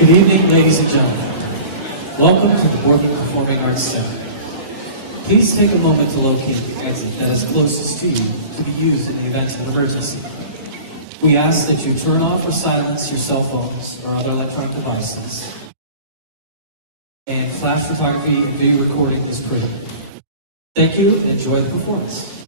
Good evening, ladies and gentlemen. Welcome to the Boardman Performing Arts Center. Please take a moment to locate the exit that is closest to you to be used in the event of an emergency. We ask that you turn off or silence your cell phones or other electronic devices. And flash photography and video recording is critical. Thank you and enjoy the performance.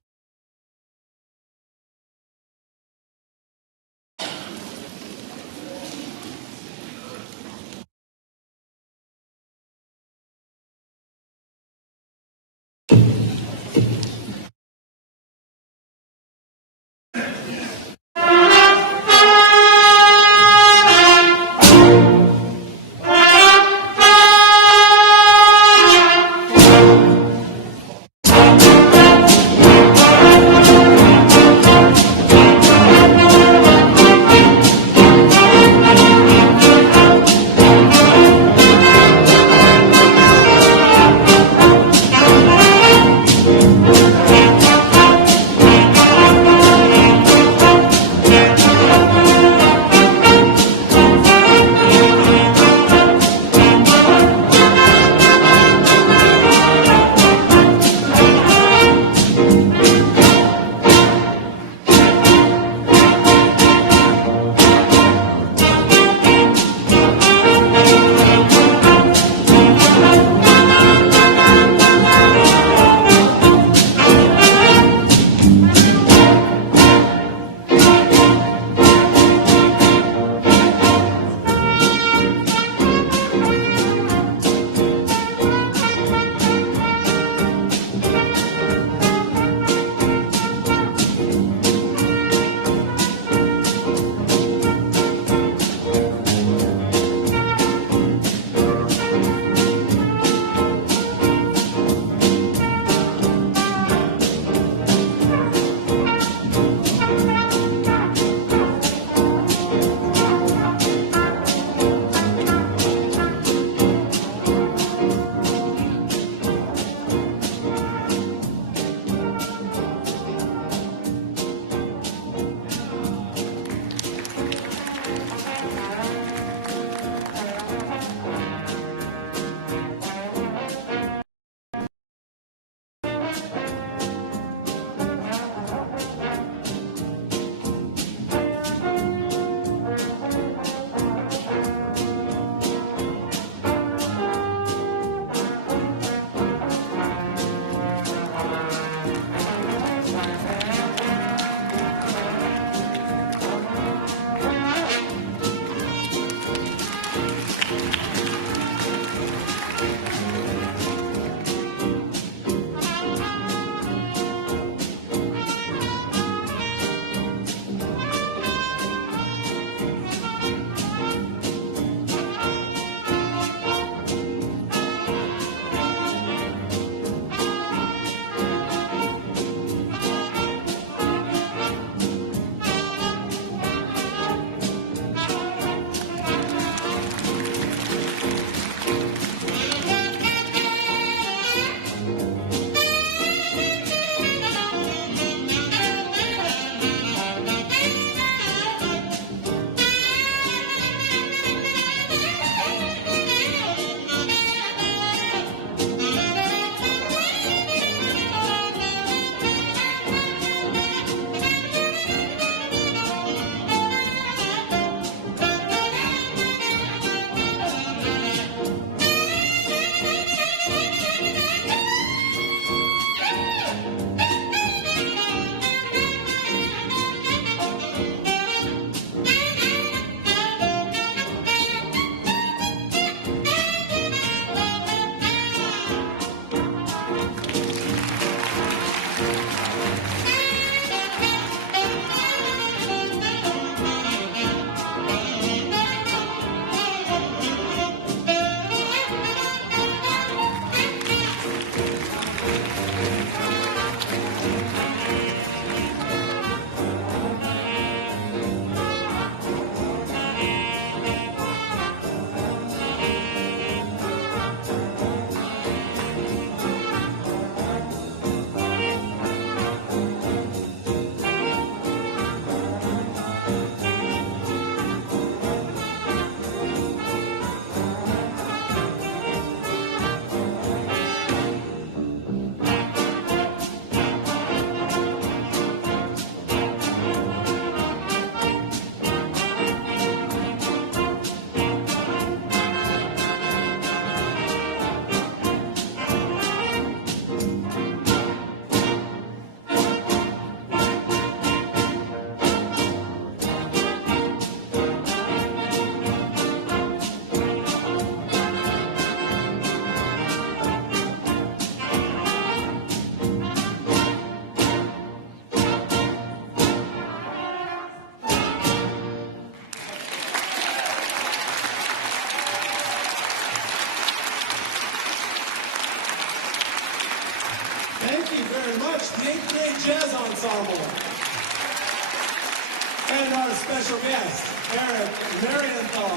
And our special guest, Eric Marienthal.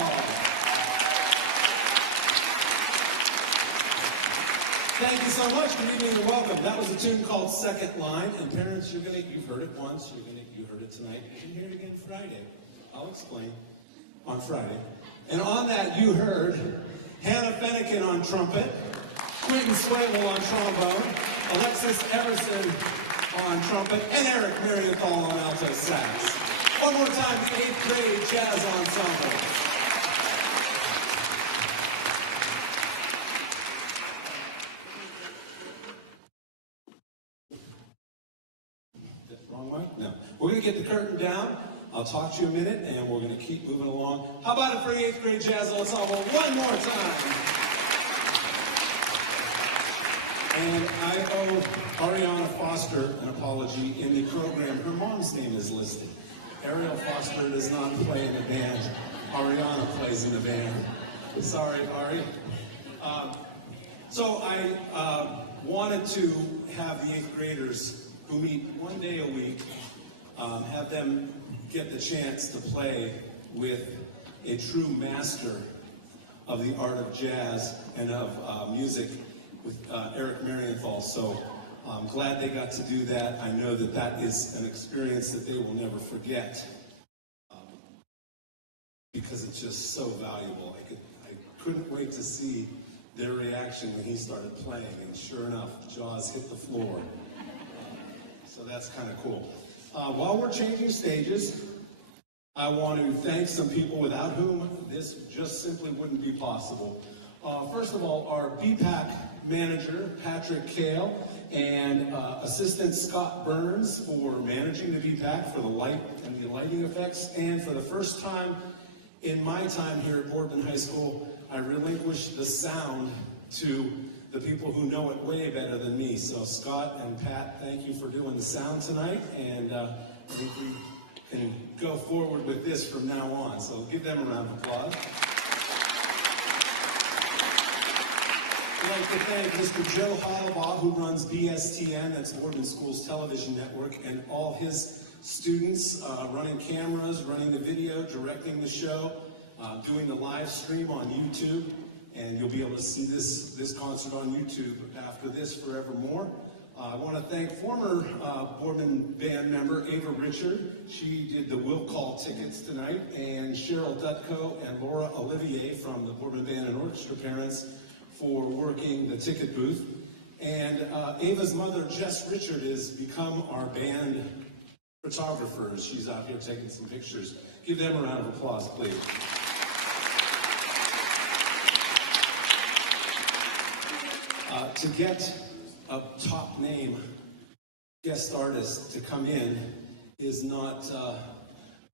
Thank you so much. Good evening and welcome. That was a tune called Second Line. And parents, you've heard it once, you heard it tonight. You can hear it again Friday. I'll explain. On Friday. And on that, you heard Hannah Fennekin on trumpet, Quentin Swable on trombone, Alexis Everson on trumpet, and Eric Marienthal on alto sax. One more time, the 8th grade jazz ensemble. Wrong way? No. We're going to get the curtain down. I'll talk to you a minute, and we're going to keep moving along. How about it for the 8th grade jazz ensemble one more time? And I owe Ariana Foster an apology. In the program, her mom's name is listed. Ariel Foster does not play in a band. Ariana plays in a band. Sorry, Ari. So I wanted to have the 8th graders who meet one day a week, have them get the chance to play with a true master of the art of jazz and of music with Eric Marienthal. So I'm glad they got to do that. I know that that is an experience that they will never forget because it's just so valuable. I couldn't wait to see their reaction when he started playing, and sure enough, jaws hit the floor. So that's kind of cool. While we're changing stages, I want to thank some people without whom this just simply wouldn't be possible. First of all, our BPAC manager, Patrick Cailor, and assistant Scott Burns for managing the BPAC for the light and the lighting effects. And for the first time in my time here at Boardman High School, I relinquished the sound to the people who know it way better than me. So Scott and Pat, thank you for doing the sound tonight, and I think we can go forward with this from now on. So give them a round of applause. I'd like to thank Mr. Joe Hollabaugh, who runs BSTN, that's Boardman School's television network, and all his students running cameras, running the video, directing the show, doing the live stream on YouTube. And you'll be able to see this concert on YouTube after this forevermore. I want to thank former Boardman band member Ava Richard. She did the will call tickets tonight, and Cheryl DeCou and Laura Olivier from the Boardman Band and Orchestra parents for working the ticket booth. And Ava's mother, Jess Richard, has become our band photographer. She's out here taking some pictures. Give them a round of applause, please. To get a top name guest artist to come in is not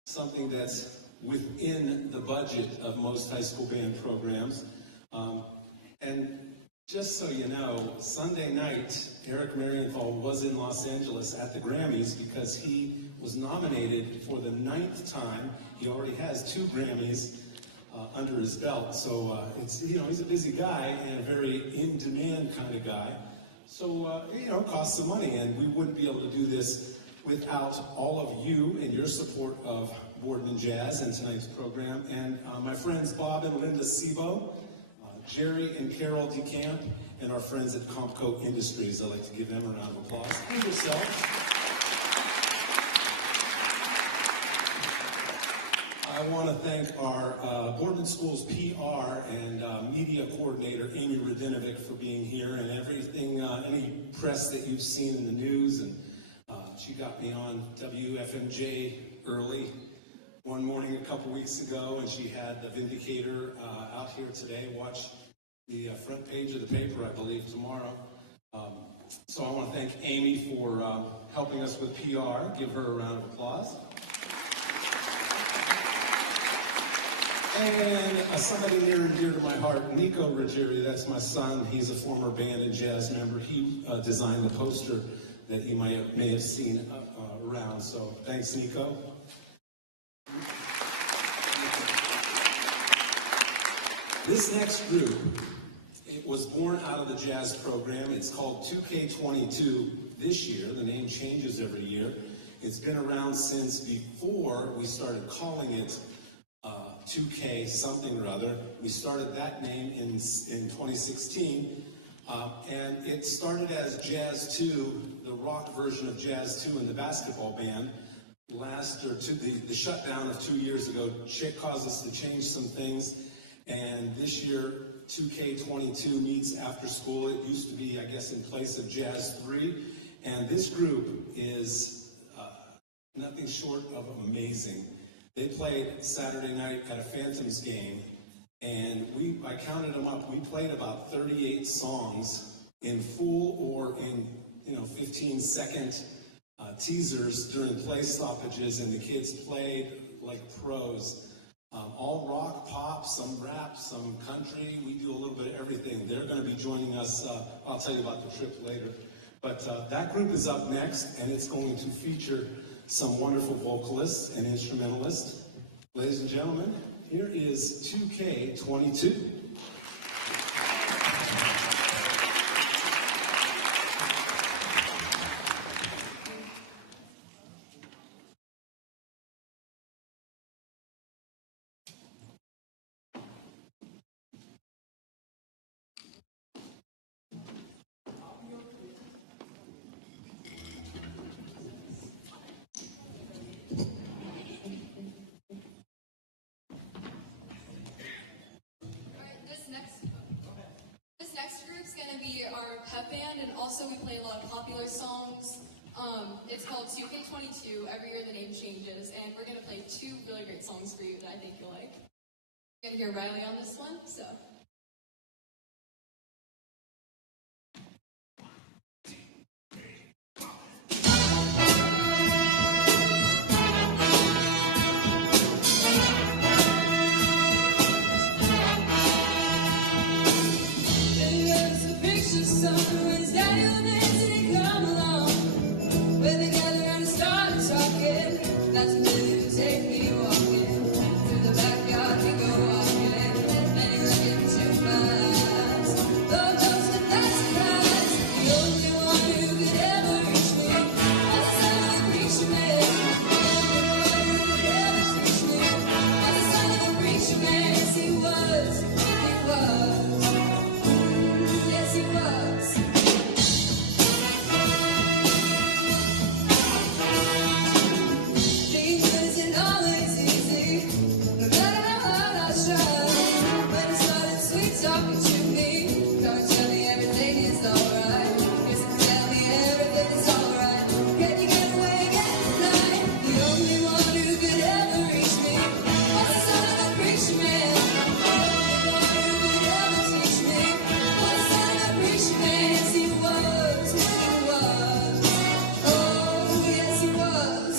something that's within the budget of most high school band programs. And just so you know, Sunday night, Eric Marienthal was in Los Angeles at the Grammys because he was nominated for the 9th time. He already has 2 Grammys under his belt, so he's a busy guy and a very in-demand kind of guy. So it costs some money, and we wouldn't be able to do this without all of you and your support of Boardman Jazz and tonight's program. And my friends Bob and Linda Sebo, Jerry and Carol DeCamp, and our friends at Compco Industries. I'd like to give them a round of applause. Give yourselves. I want to thank our Boardman School's PR and media coordinator, Amy Radinovic, for being here, and everything, any press that you've seen in the news. And she got me on WFMJ early one morning a couple weeks ago, and she had the Vindicator out here today. Watch the front page of the paper, I believe, tomorrow. So I want to thank Amy for helping us with PR. Give her a round of applause. And somebody near and dear to my heart, Nico Ruggieri, that's my son. He's a former band and jazz member. He designed the poster that you may have seen around. So thanks, Nico. This next group, it was born out of the jazz program. It's called 2K22 this year. The name changes every year. It's been around since before we started calling it 2K something or other. We started that name in 2016, and it started as Jazz 2, the rock version of Jazz 2 in the basketball band. The shutdown of 2 years ago caused us to change some things, and this year 2K22 meets after school. It used to be, I guess, in place of Jazz 3, and this group is nothing short of amazing. They played Saturday night at a Phantoms game, and I counted them up. We played about 38 songs in full or in 15-second teasers during play stoppages, and the kids played like pros. All rock, pop, some rap, some country. We do a little bit of everything. They're going to be joining us. I'll tell you about the trip later. But that group is up next, and it's going to feature some wonderful vocalists and instrumentalists. Ladies and gentlemen, here is 2K22. This next group's gonna be our pep band, and also we play a lot of popular songs. It's called 2K22. Every year the name changes, and we're gonna play two really great songs for you that I think you'll like. You're gonna hear Riley on this one, so. Someone's daddy will dance and he come along. When they gather around and start talking, that's when they take me walking. Through the backyard we go walking, and you look into my eyes. Love goes to that surprise. The only one who could ever reach me was the son of a preacher man. The only one who could ever reach me was the son of a preacher man. Yes, he was. He was. Yes, he was. Things isn't always easy, no matter how hard I try. When he started sweet talking to me, come and tell me everything is alright. Yes, tell me everything is alright. Can you get away again tonight? The only one who could ever reach me was the son of a preacher man. The only one who could ever teach me was the son of a preacher man. Yes, he was. He was. Oh, yes, he was.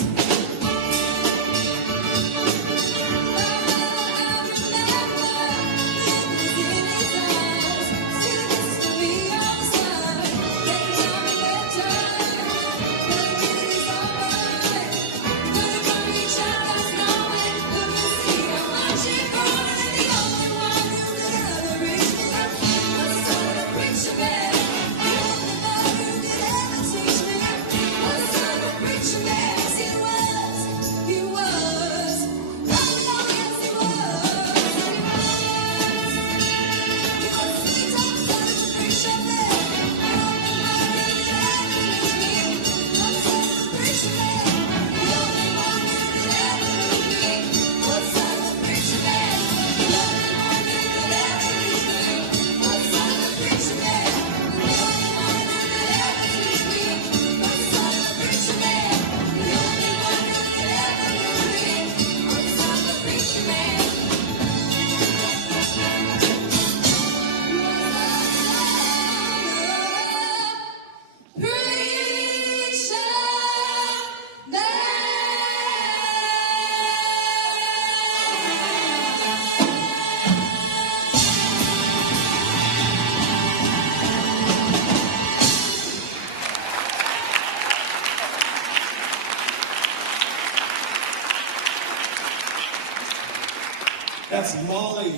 That's Molly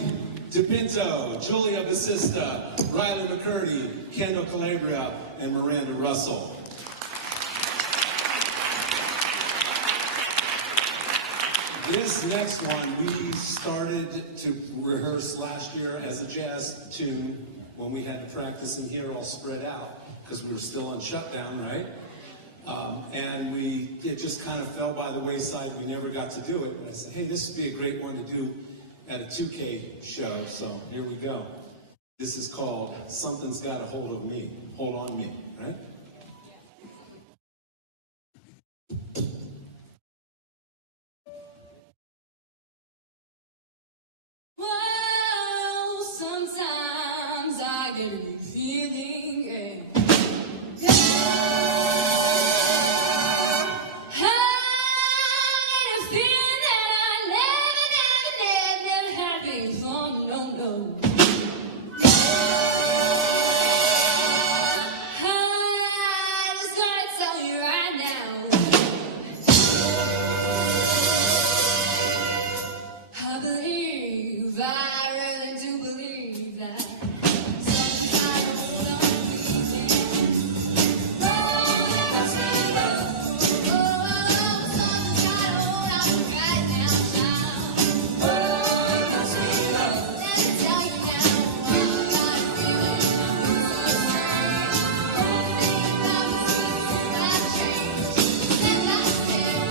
DePinto, Julia Basista, Riley McCurdy, Kendall Calabria, and Miranda Russell. This next one, we started to rehearse last year as a jazz tune when we had to practice in here all spread out because we were still on shutdown, right? And it just kind of fell by the wayside. We never got to do it. But I said, hey, this would be a great one to do at a 2K show. So here we go. This is called Something's Got a Hold of Me, Hold on Me, right? Well, sometimes I get a good feeling, yeah. I get a feeling that I never had before, no. I just gotta tell you right now, I really do believe that something's got a hold on me. Oh, something's got a hold on me right now, child. Oh, let me tell you now, I'm not feeling only thing that was good that changed, and I feel like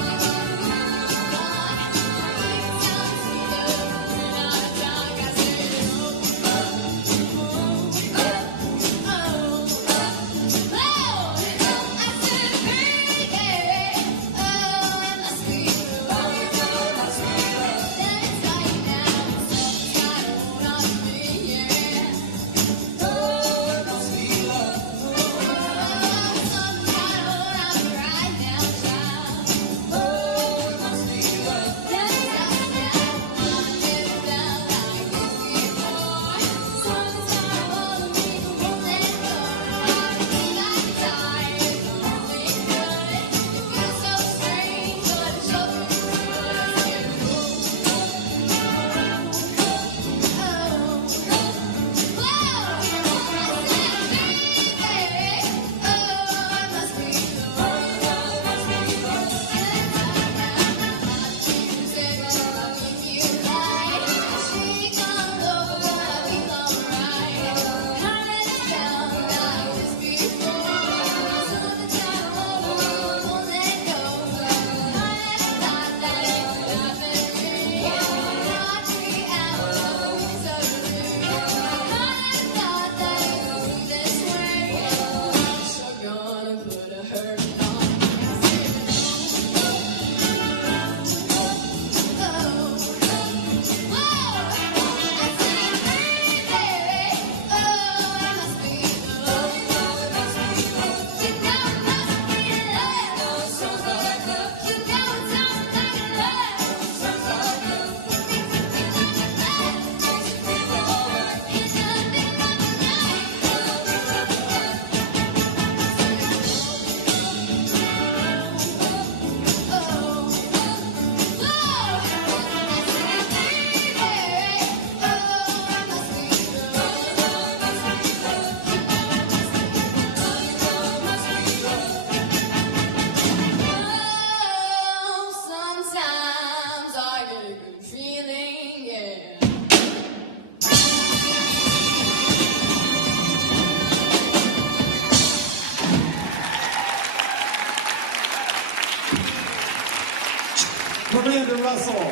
Russell,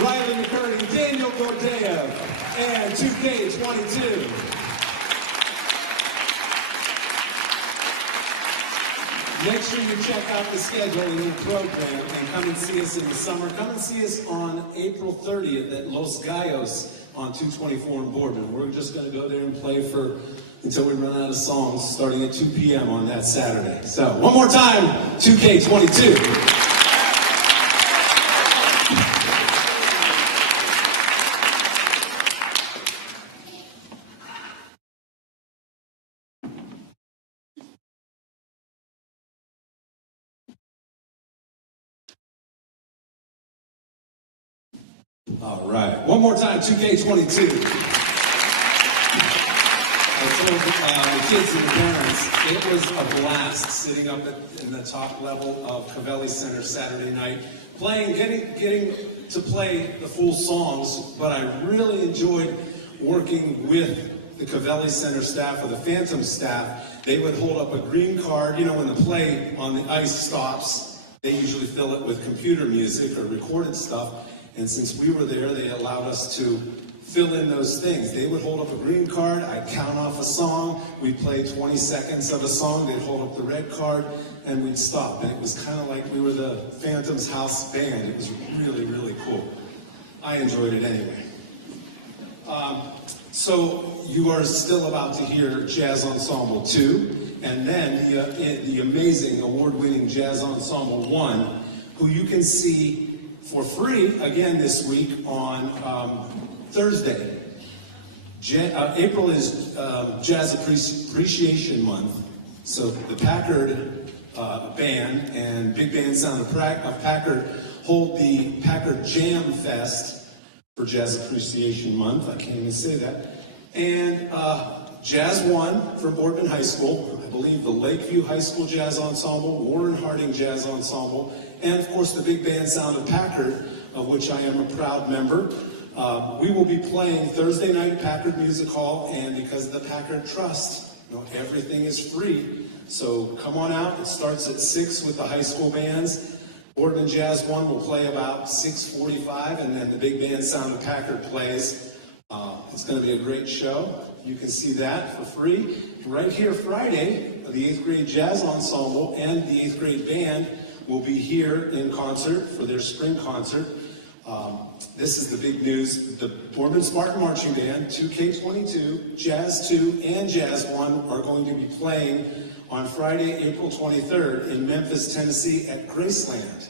Riley McCurdy, Daniel Gordeyev, and 2K22. Make sure you check out the schedule and the program and come and see us in the summer. Come and see us on April 30th at Los Gallos on 224 in Boardman. We're just going to go there and play until we run out of songs starting at 2 p.m. on that Saturday. So one more time, 2K22. All right, one more time, 2K22. I told the kids and the parents, it was a blast sitting up in the top level of Covelli Center Saturday night getting to play the full songs, but I really enjoyed working with the Cavelli Center staff or the Phantom staff. They would hold up a green card, you know, when the play on the ice stops, they usually fill it with computer music or recorded stuff, and since we were there, they allowed us to fill in those things. They would hold up a green card, I'd count off a song, we'd play 20 seconds of a song, they'd hold up the red card, and we'd stop. And it was kind of like we were the Phantom's house band. It was really, really cool. I enjoyed it anyway. So you are still about to hear Jazz Ensemble 2, and then the amazing award-winning Jazz Ensemble 1, who you can see for free again this week on Thursday. April is Jazz Appreciation Month, so the Packard band and Big Band Sound of Packard hold the Packard Jam Fest for Jazz Appreciation Month. I can't even say that. And Jazz 1 from Boardman High School, I believe the Lakeview High School Jazz Ensemble, Warren Harding Jazz Ensemble, and of course the Big Band Sound of Packard, of which I am a proud member. We will be playing Thursday night at Packard Music Hall, and because of the Packard Trust, you know, everything is free. So come on out. It starts at 6 with the high school bands. Boardman Jazz 1 will play about 6:45, and then the Big Band Sound of Packard plays. It's going to be a great show. You can see that for free. Right here Friday, the 8th grade Jazz Ensemble and the 8th grade band will be here in concert for their spring concert. This is the big news. The Boardman Spartan Marching Band, 2K22, Jazz 2, and Jazz 1 are going to be playing on Friday, April 23rd in Memphis, Tennessee at Graceland,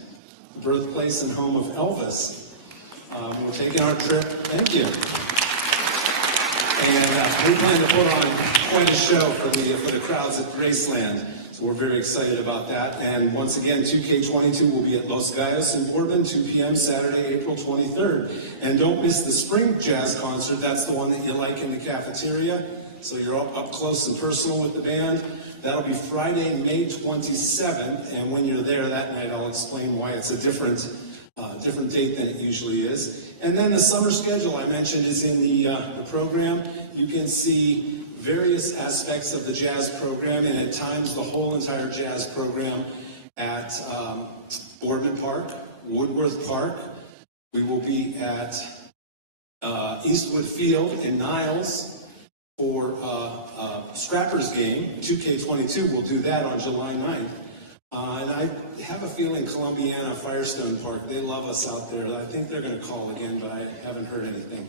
the birthplace and home of Elvis. We're taking our trip. Thank you. And we plan to put on quite a show for the crowds at Graceland. So we're very excited about that. And once again, 2K22 will be at Los Gallos in Boardman, 2 p.m. Saturday, April 23rd. And don't miss the spring jazz concert. That's the one that you like in the cafeteria. So you're up close and personal with the band. That'll be Friday, May 27th. And when you're there that night, I'll explain why it's a different date than it usually is. And then the summer schedule I mentioned is in the program. You can see various aspects of the jazz program, and at times the whole entire jazz program at Boardman Park, Woodworth Park. We will be at Eastwood Field in Niles for Scrappers game. 2K22 will do that on July 9th. And I have a feeling Columbiana Firestone Park, they love us out there. I think they're going to call again, but I haven't heard anything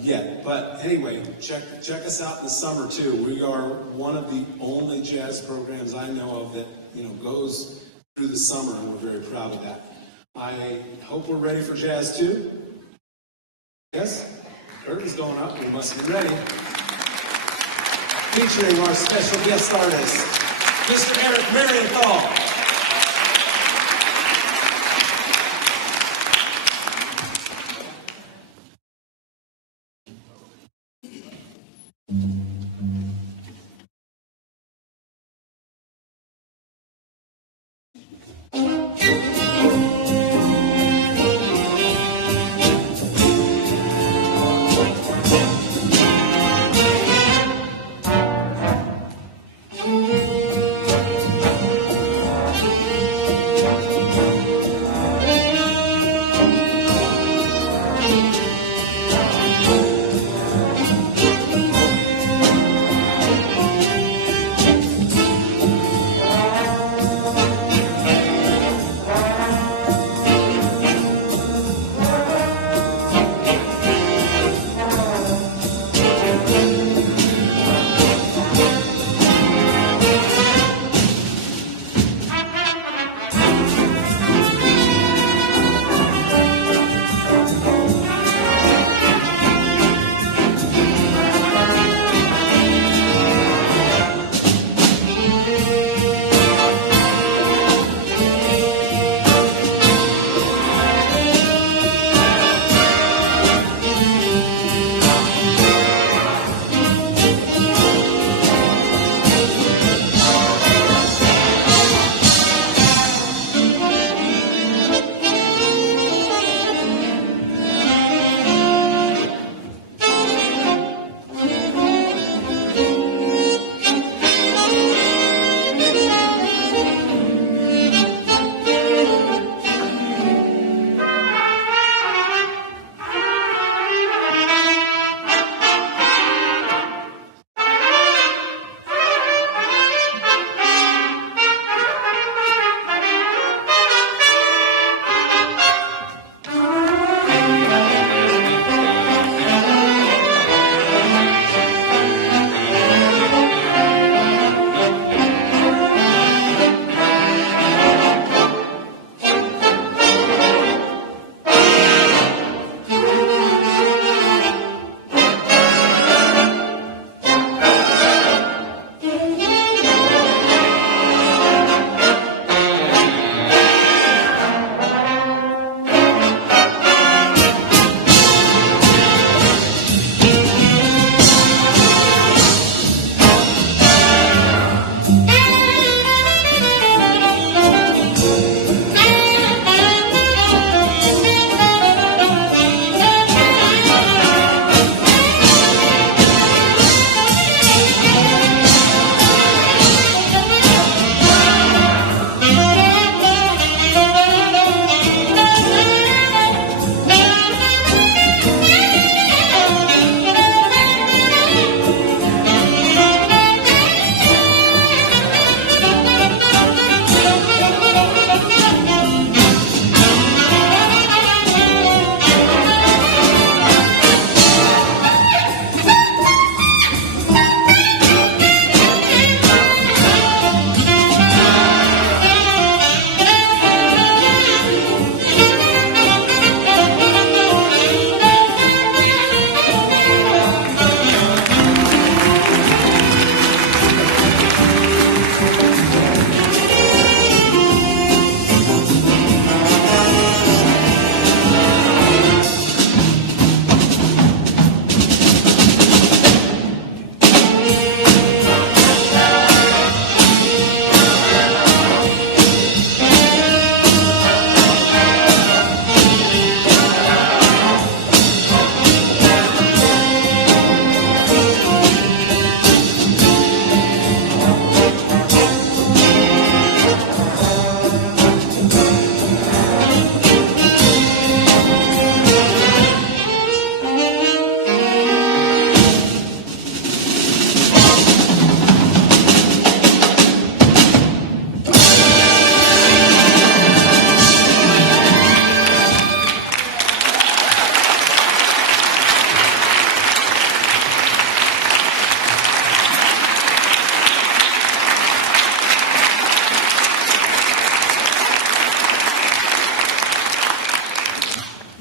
yet. But anyway, check us out in the summer too. We are one of the only jazz programs I know of that goes through the summer, and we're very proud of that. I hope we're ready for Jazz 2. Yes? Curtain's going up. We must be ready. Featuring our special guest artist, Mr. Eric Marienthal.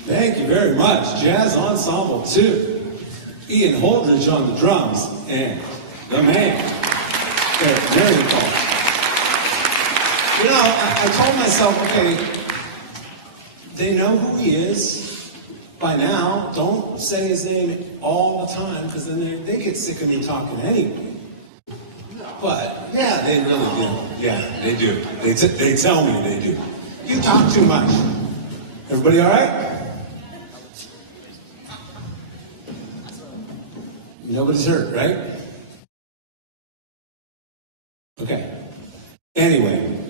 Thank you very much. Jazz Ensemble 2. Ian Holdridge on the drums, and the man, very cool. You know, I told myself, okay, they know who he is by now. Don't say his name all the time, because then they get sick of me talking anyway. But, yeah, they really do. Yeah, they do. They tell me they do. You talk too much. Everybody all right? Nobody's hurt, right? Okay. Anyway,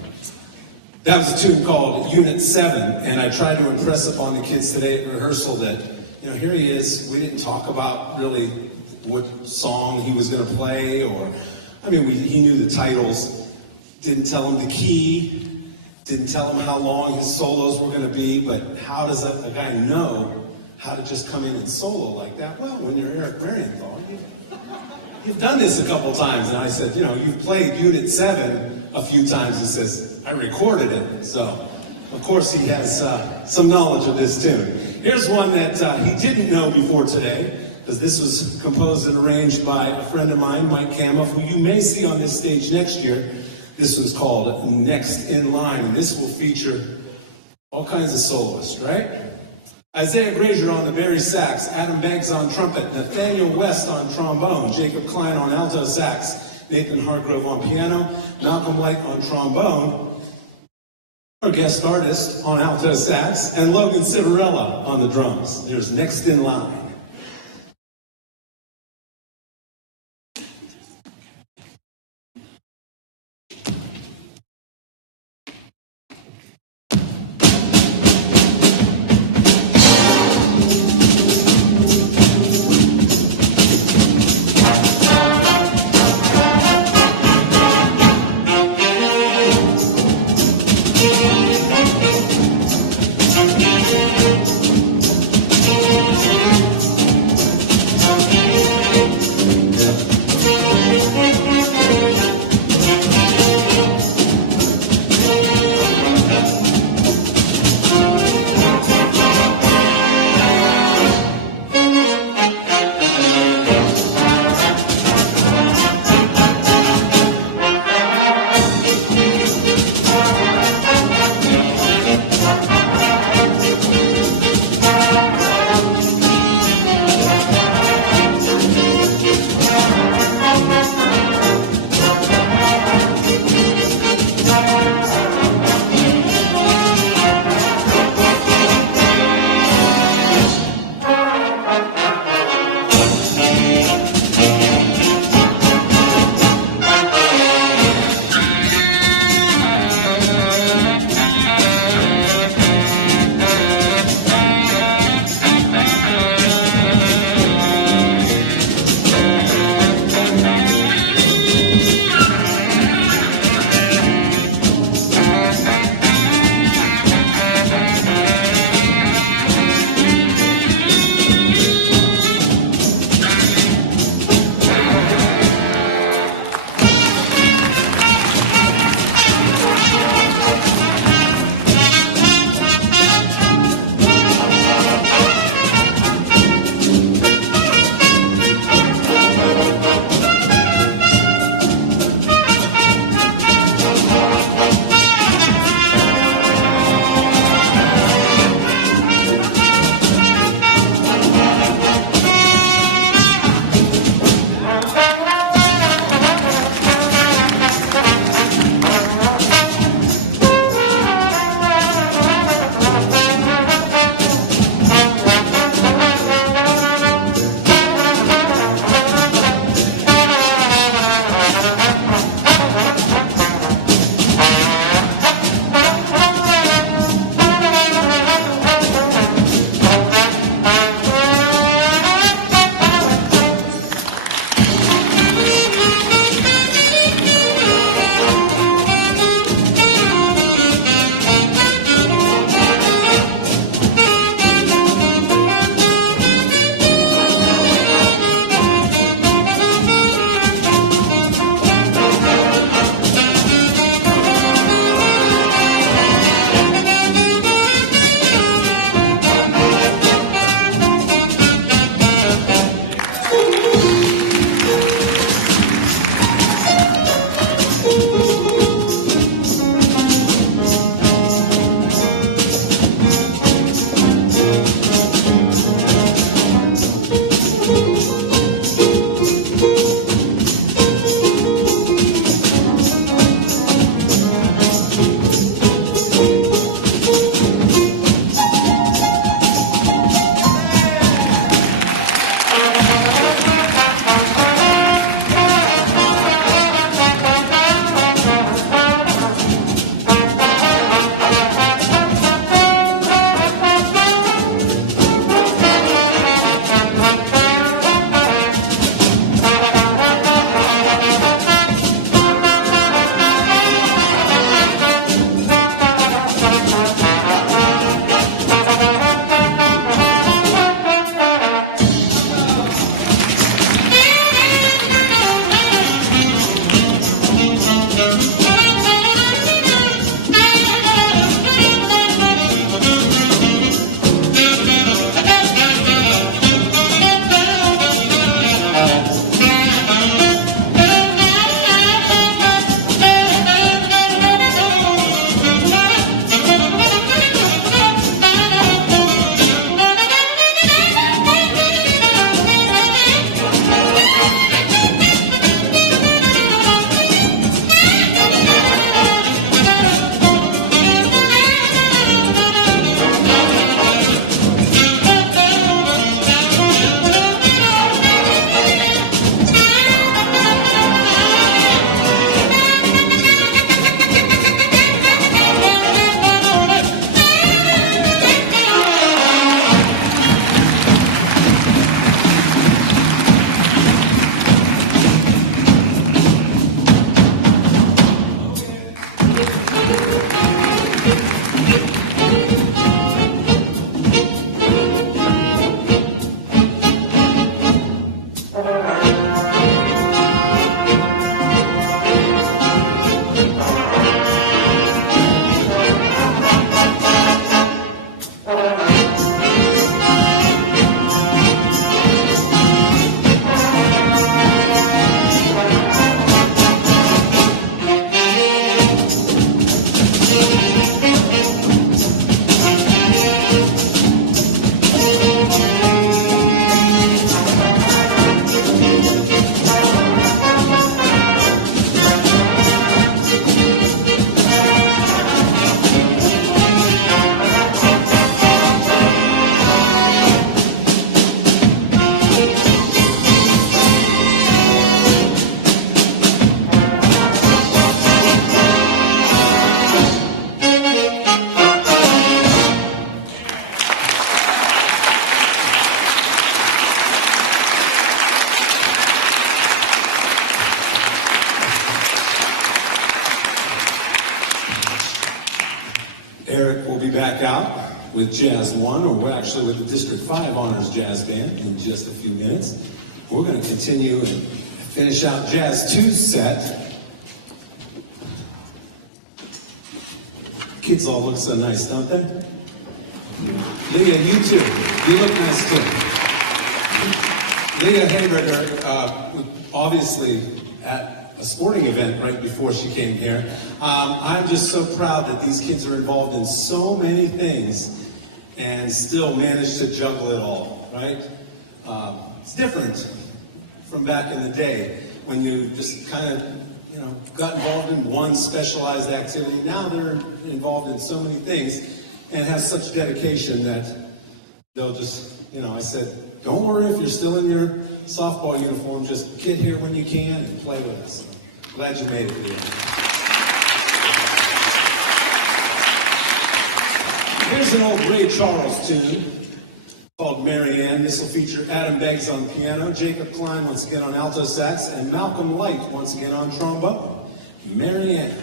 that was a tune called Unit 7, and I tried to impress upon the kids today at rehearsal that, you know, here he is. We didn't talk about really what song he was going to play, or, I mean, he knew the titles. Didn't tell him the key. Didn't tell him how long his solos were going to be, but how does a guy know how to just come in and solo like that? Well, when you're Eric Marienthal, you've done this a couple times. And I said, you know, you've played Unit 7 a few times. He says, I recorded it. So, of course, he has some knowledge of this tune. Here's one that he didn't know before today, because this was composed and arranged by a friend of mine, Mike Camiff, who you may see on this stage next year. This one's called Next in Line, and this will feature all kinds of soloists, right? Isaiah Grazier on the bari sax, Adam Banks on trumpet, Nathaniel West on trombone, Jacob Klein on alto sax, Nathan Hargrove on piano, Malcolm White on trombone, our guest artist on alto sax, and Logan Civarella on the drums. There's Next in Line. with Jazz 1, or we're actually with the District 5 Honors Jazz Band in just a few minutes. We're going to continue and finish out Jazz 2's set. Kids all look so nice, don't they? Leah, you too. You look nice too. Leah Hayberger, obviously at a sporting event right before she came here. I'm just so proud that these kids are involved in so many things and still manage to juggle it all, right? It's different from back in the day when you just kind of, got involved in one specialized activity. Now they're involved in so many things and have such dedication that they'll just, I said, don't worry if you're still in your softball uniform, just get here when you can and play with us. So, glad you made it, Leah. Here's an old Ray Charles tune called Marianne. This will feature Adam Beggs on piano, Jacob Klein once again on alto sax, and Malcolm Light once again on trombone. Marianne.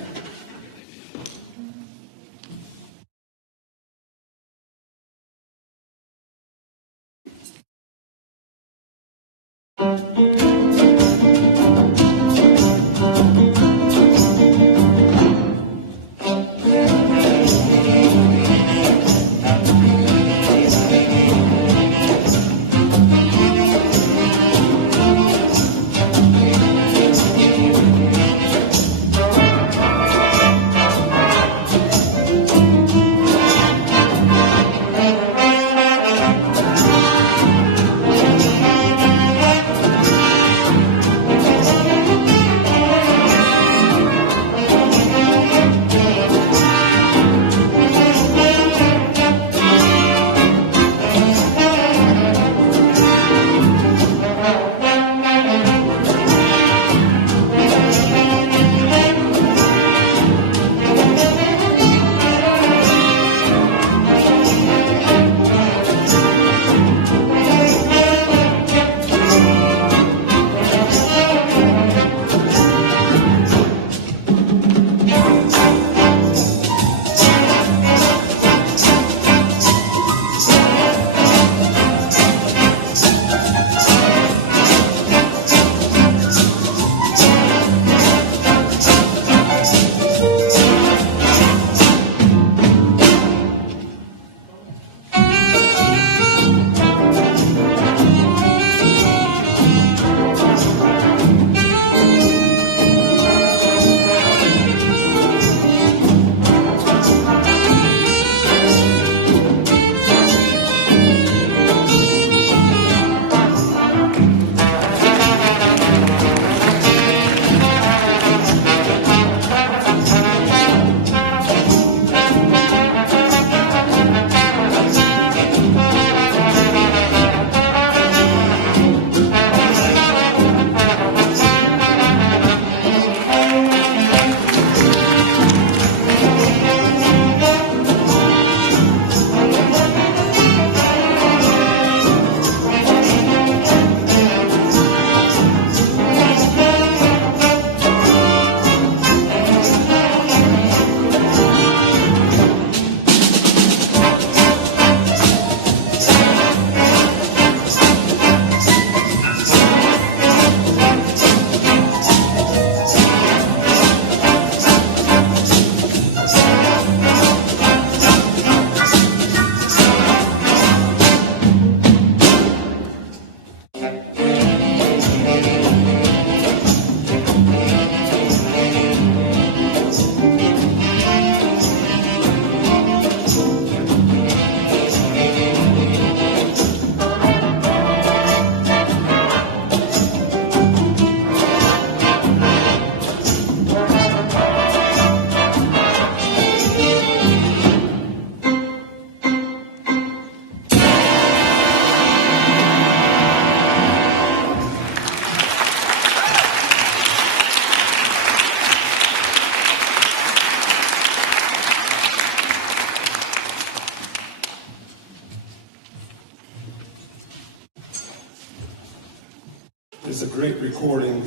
There's a great recording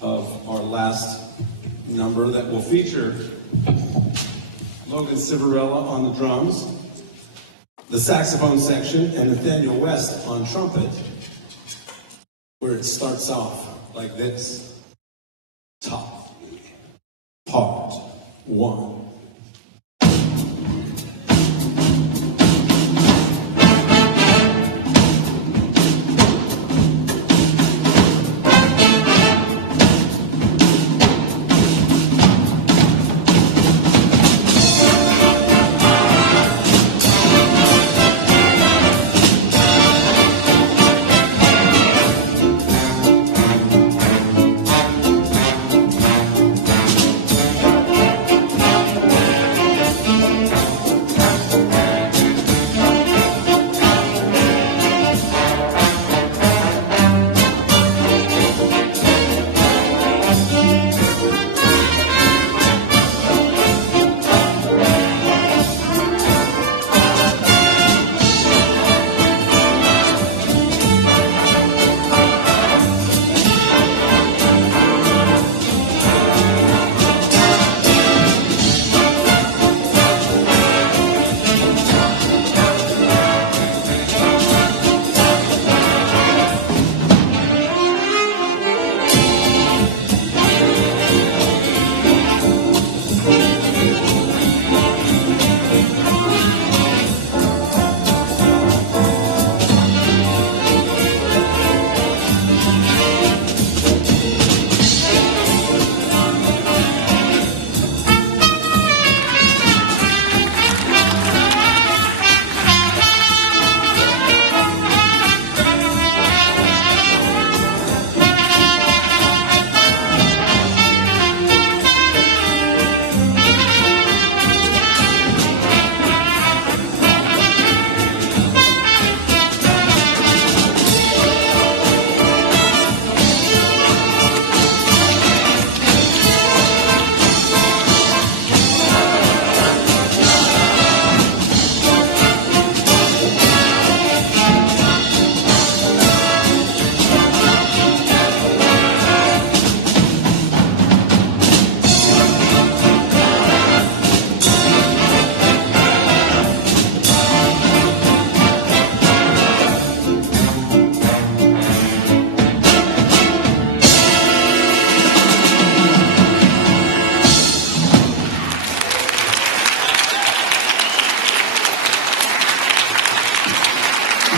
of our last number that will feature Logan Civarella on the drums, the saxophone section, and Nathaniel West on trumpet, where it starts off like this. Top, part, 1.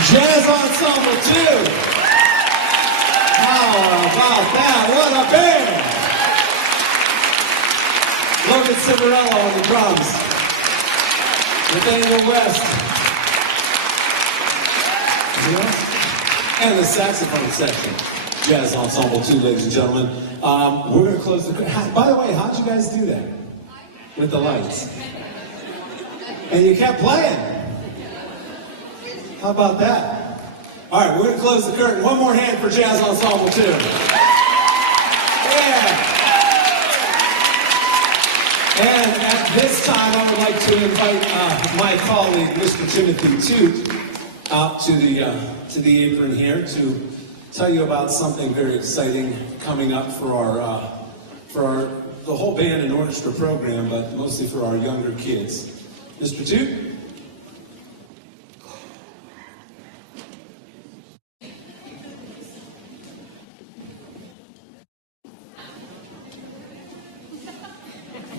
Jazz Ensemble 2. How about that? What a band! Logan Civarello on the drums. Nathaniel West. And the saxophone section. Jazz Ensemble 2, ladies and gentlemen. We're going to close the... By the way, how'd you guys do that? With the lights. And you kept playing. How about that? All right, we're going to close the curtain. One more hand for Jazz Ensemble 2. Yeah. And at this time, I would like to invite my colleague, Mr. Timothy Toot, out to the apron here to tell you about something very exciting coming up for the whole band and orchestra program, but mostly for our younger kids. Mr. Toot?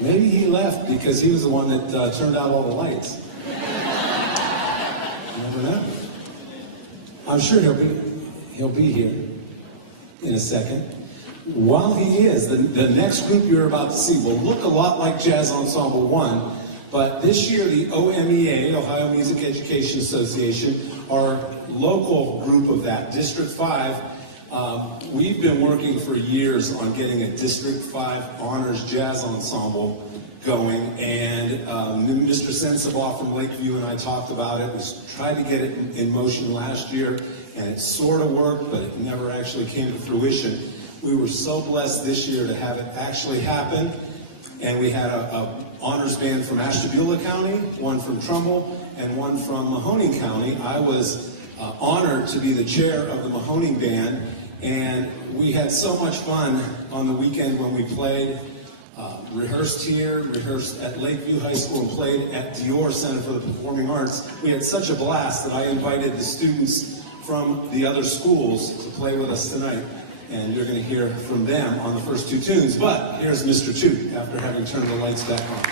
Maybe he left because he was the one that turned out all the lights. You never know. I'm sure he'll be here in a second. While he is, the next group you're about to see will look a lot like Jazz Ensemble 1, but this year the OMEA, Ohio Music Education Association, our local group of that, District 5, we've been working for years on getting a District 5 Honors Jazz Ensemble going, and Mr. Sensabaugh from Lakeview and I talked about it. We tried to get it in motion last year, and it sort of worked, but it never actually came to fruition. We were so blessed this year to have it actually happen, and we had a honors band from Ashtabula County, one from Trumbull, and one from Mahoning County. I was honored to be the chair of the Mahoning band, and we had so much fun on the weekend when we played. rehearsed here, rehearsed at Lakeview High School, and played at Dior Center for the Performing Arts. We had such a blast that I invited the students from the other schools to play with us tonight. And you're going to hear from them on the first two tunes. But here's Mr. Toot after having turned the lights back on.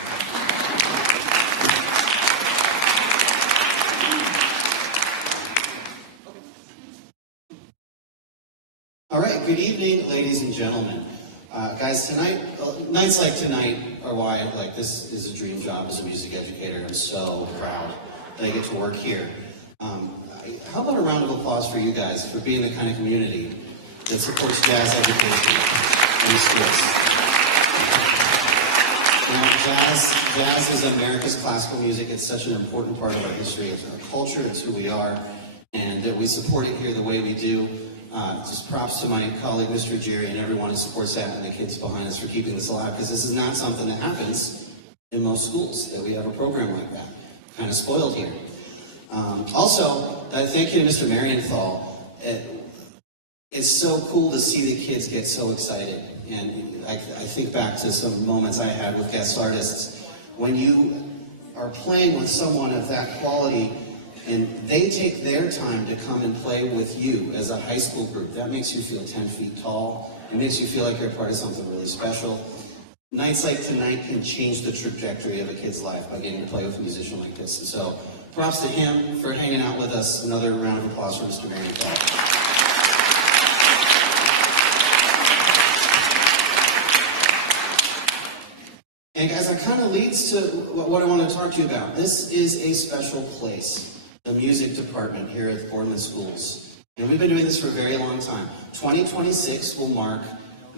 All right, good evening, ladies and gentlemen. Guys, tonight, nights like tonight are why, this is a dream job as a music educator. I'm so proud that I get to work here. How about a round of applause for you guys for being the kind of community that supports jazz education in the schools? Jazz is America's classical music. It's such an important part of our history. It's our culture. It's who we are. And that we support it here the way we do. Just props to my colleague, Mr. Jerry, and everyone who supports that, and the kids behind us for keeping this alive, because this is not something that happens in most schools, that we have a program like that. Kind of spoiled here. Also, thank you to Mr. Marienthal. It's so cool to see the kids get so excited. And I think back to some moments I had with guest artists. When you are playing with someone of that quality, and they take their time to come and play with you as a high school group, that makes you feel 10 feet tall. It makes you feel like you're part of something really special. Nights like tonight can change the trajectory of a kid's life by getting to play with a musician like this. And so, props to him for hanging out with us. Another round of applause for Mr. Marienthal. And guys, that kind of leads to what I want to talk to you about. This is a special place, the music department here at Boardman Schools. And we've been doing this for a very long time. 2026 will mark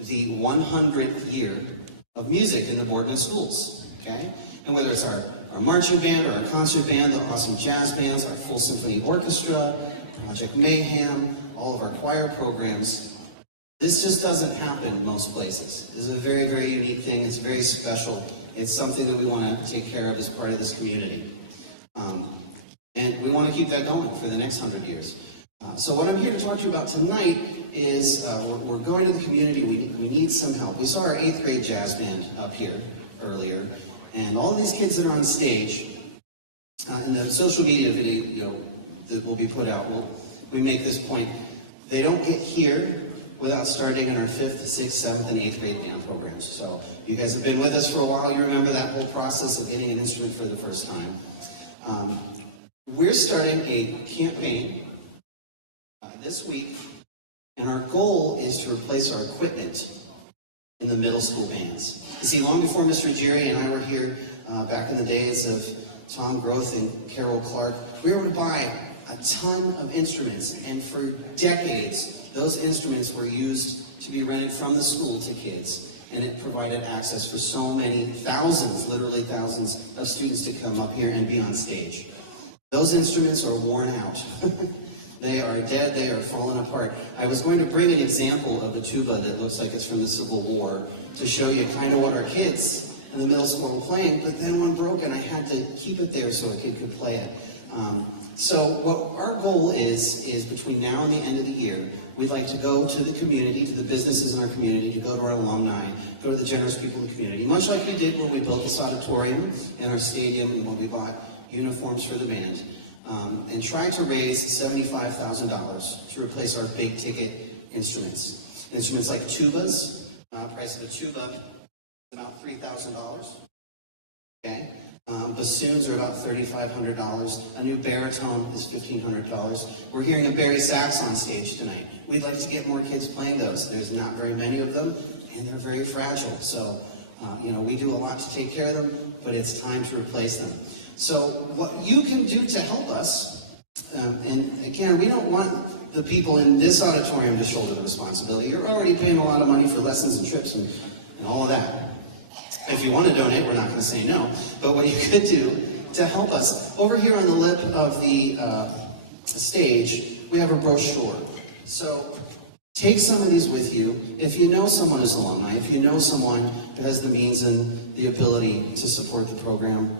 the 100th year of music in the Boardman Schools, okay? And whether it's our marching band or our concert band, the awesome jazz bands, our full symphony orchestra, Project Mayhem, all of our choir programs, this just doesn't happen in most places. This is a very, very unique thing. It's very special. It's something that we want to take care of as part of this community. And we want to keep that going for the next 100 years. So what I'm here to talk to you about tonight is we're going to the community. We need some help. We saw our 8th grade jazz band up here earlier. And all of these kids that are on stage, in the social media video that will be put out, we make this point. They don't get here without starting in our 5th, 6th, 7th, and 8th grade band programs. So you guys have been with us for a while. You remember that whole process of getting an instrument for the first time. We're starting a campaign this week, and our goal is to replace our equipment in the middle school bands. You see, long before Mr. Jerry and I were here, back in the days of Tom Groth and Carol Clark, we were able to buy a ton of instruments, and for decades, those instruments were used to be rented from the school to kids, and it provided access for so many thousands, literally thousands, of students to come up here and be on stage. Those instruments are worn out. They are dead, they are falling apart. I was going to bring an example of a tuba that looks like it's from the Civil War to show you kind of what our kids in the middle school were playing, but then one broke and I had to keep it there so a kid could play it. So what our goal is between now and the end of the year, we'd like to go to the community, to the businesses in our community, to go to our alumni, go to the generous people in the community, much like we did when we built this auditorium and our stadium and when we bought uniforms for the band, and try to raise $75,000 to replace our big ticket instruments. Instruments like tubas, price of a tuba is about $3,000. Okay. Bassoons are about $3,500. A new baritone is $1,500. We're hearing a Barry sax on stage tonight. We'd like to get more kids playing those. There's not very many of them, and they're very fragile. So, we do a lot to take care of them, but it's time to replace them. So, what you can do to help us, and again, we don't want the people in this auditorium to shoulder the responsibility. You're already paying a lot of money for lessons and trips and all of that. If you want to donate, we're not going to say no. But what you could do to help us, over here on the lip of the stage, we have a brochure. So take some of these with you. If you know someone who's alumni, if you know someone who has the means and the ability to support the program,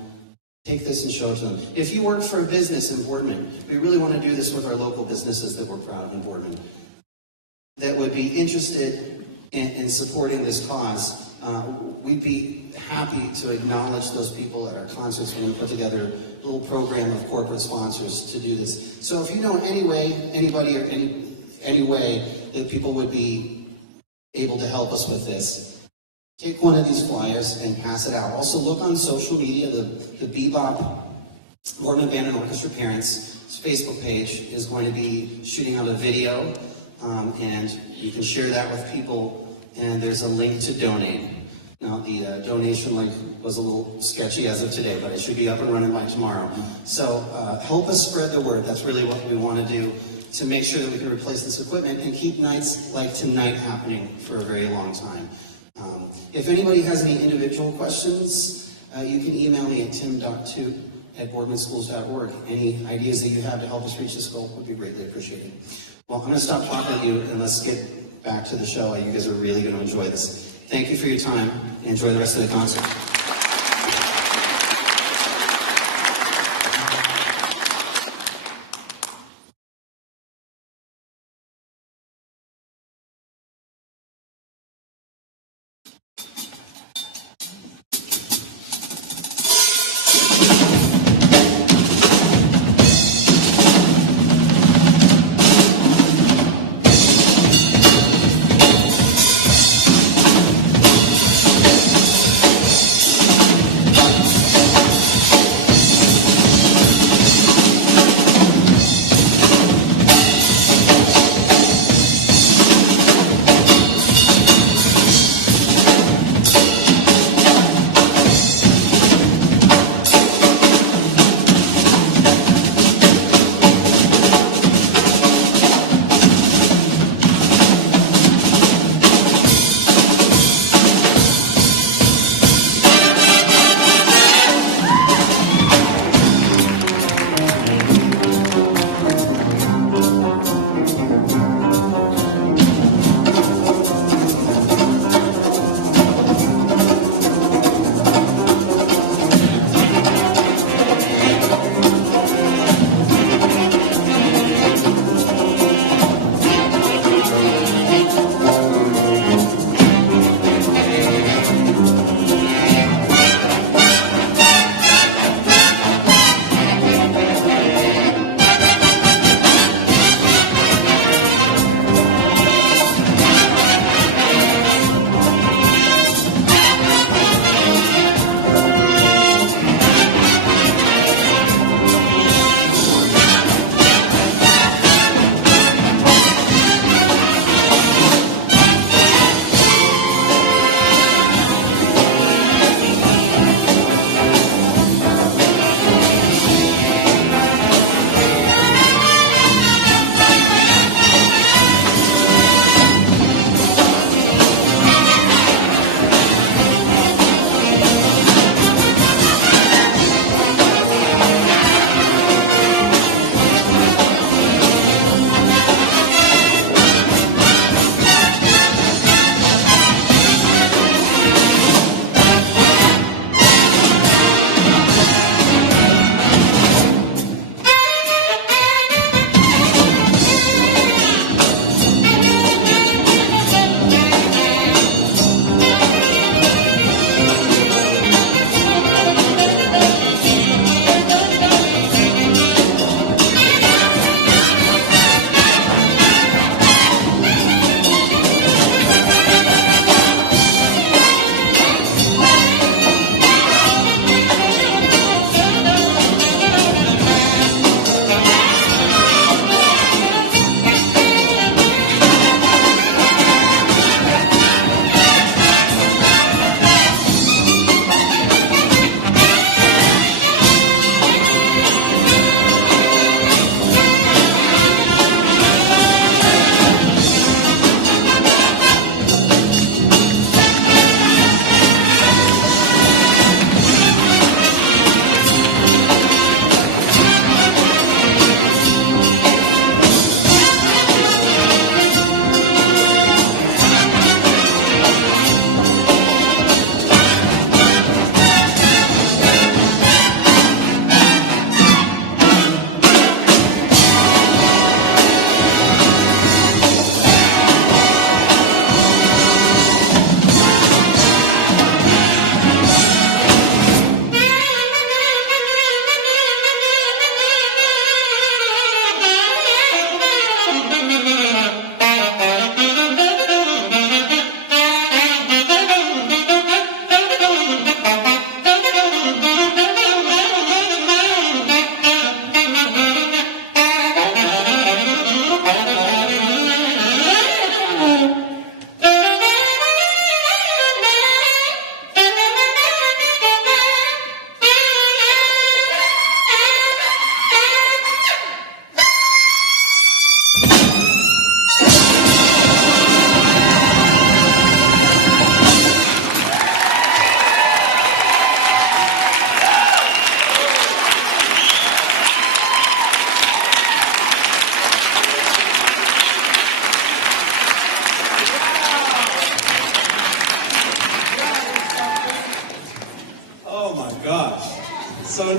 take this and show it to them. If you work for a business in Boardman, we really want to do this with our local businesses that we're proud of in Boardman, that would be interested in supporting this cause. we'd be happy to acknowledge those people at our concerts. We're going to put together a little program of corporate sponsors to do this. So if you know anybody or any way that people would be able to help us with this, take one of these flyers and pass it out. Also look on social media. The Bebop Boardman Band and Orchestra Parents Facebook page is going to be shooting out a video, and you can share that with people, and there's a link to donate. Now, the donation link was a little sketchy as of today, but it should be up and running by tomorrow. So help us spread the word. That's really what we want to do to make sure that we can replace this equipment and keep nights like tonight happening for a very long time. If anybody has any individual questions, you can email me at tim.toot@boardmanschools.org. Any ideas that you have to help us reach this goal would be greatly appreciated. Well, I'm going to stop talking to you and let's get back to the show. You guys are really going to enjoy this. Thank you for your time. Enjoy the rest of the concert.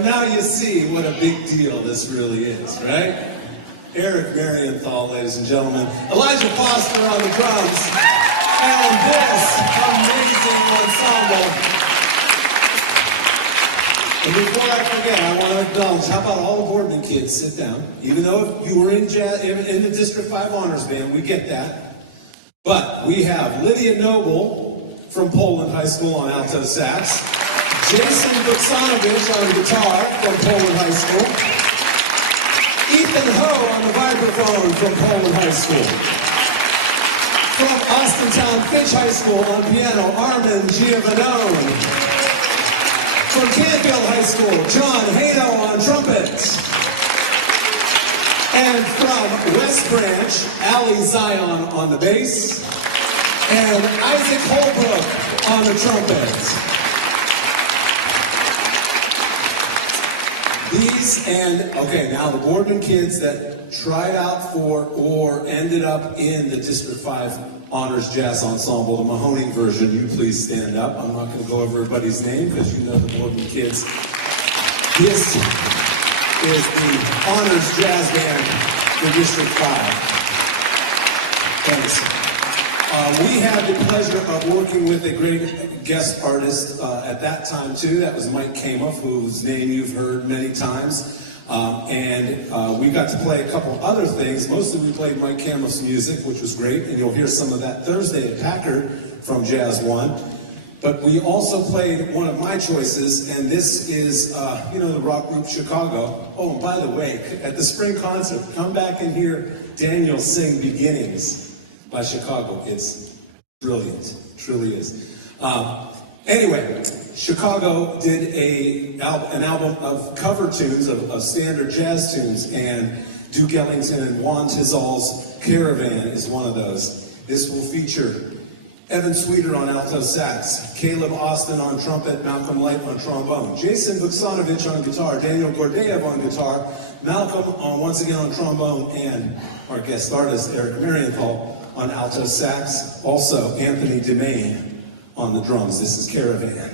now you see what a big deal this really is, right? Eric Marienthal, ladies and gentlemen. Elijah Foster on the drums. And this amazing ensemble. And before I forget, I want to acknowledge, how about all the Boardman kids? Sit down. Even though you were in the District 5 Honors Band, we get that. But we have Lydia Noble from Boardman High School on alto sax. Jason Vuksanovic on guitar from Boardman High School. Ethan Ho on the vibraphone from Boardman High School. From Austintown Finch High School on piano, Armin Giovanone. From Canfield High School, John Haino on trumpet. And from West Branch, Ali Zion on the bass. And Isaac Holbrook on the trumpet. Now the Boardman kids that tried out for or ended up in the District 5 Honors Jazz Ensemble, the Mahoning version, you please stand up. I'm not going to go over everybody's name because you know the Boardman kids. This is the Honors Jazz Band for District 5. Thanks. We had the pleasure of working with a great guest artist at that time too. That was Mike Kamoff, whose name you've heard many times. We got to play a couple other things. Mostly we played Mike Kamoff's music, which was great, and you'll hear some of that Thursday at Packard from Jazz One. But we also played one of my choices, and this is, the rock group Chicago. Oh, and by the way, at the spring concert, come back and hear Daniel sing Beginnings by Chicago. It's brilliant, truly is. Anyway, Chicago did an album of cover tunes, of standard jazz tunes, and Duke Ellington and Juan Tizal's Caravan is one of those. This will feature Evan Sweeter on alto sax, Caleb Austin on trumpet, Malcolm Light on trombone, Jason Vuksanovic on guitar, Daniel Gordeev on guitar, Malcolm once again on trombone, and our guest artist Eric Marienthal on alto sax. Also, Anthony DeMaine on the drums. This is Caravan.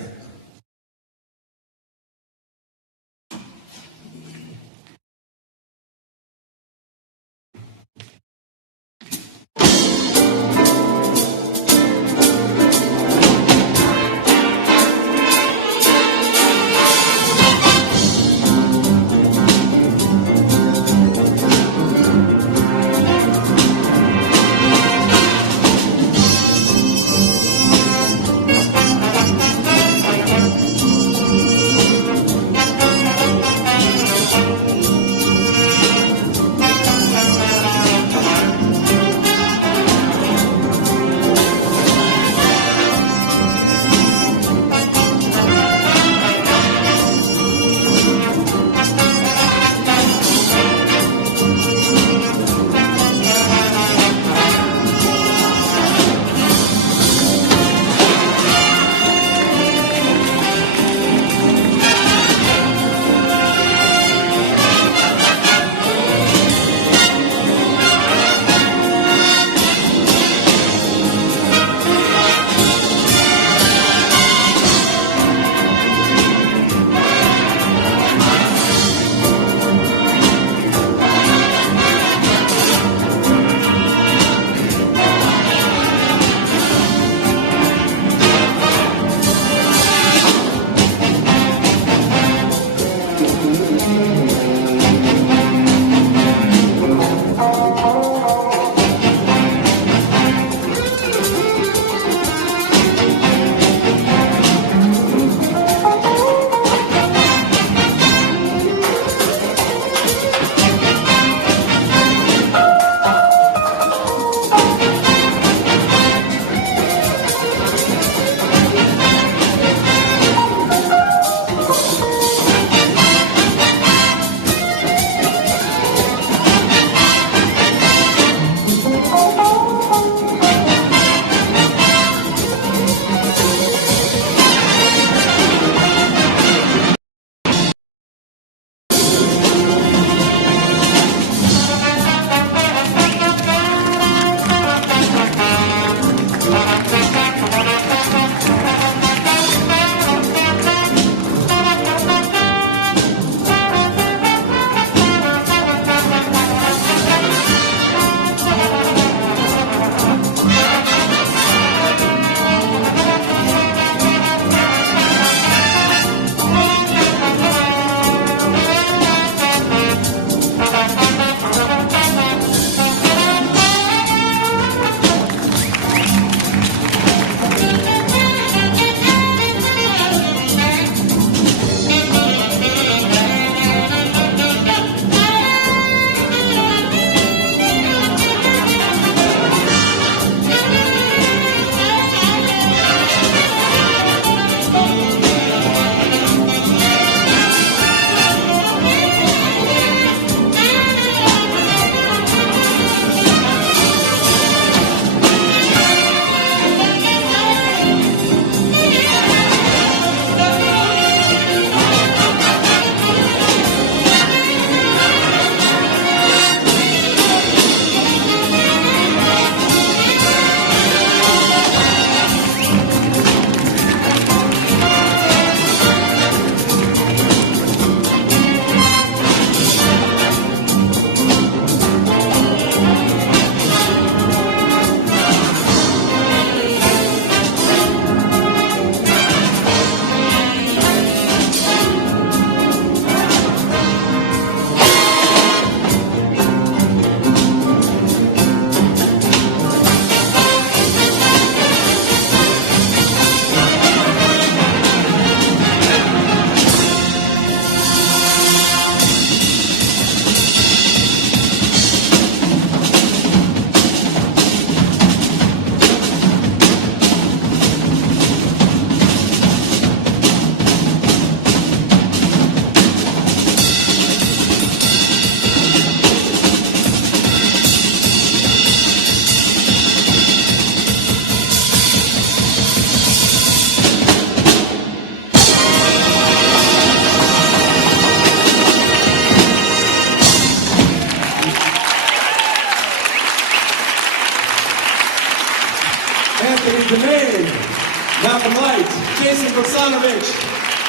Jason Boksanovic,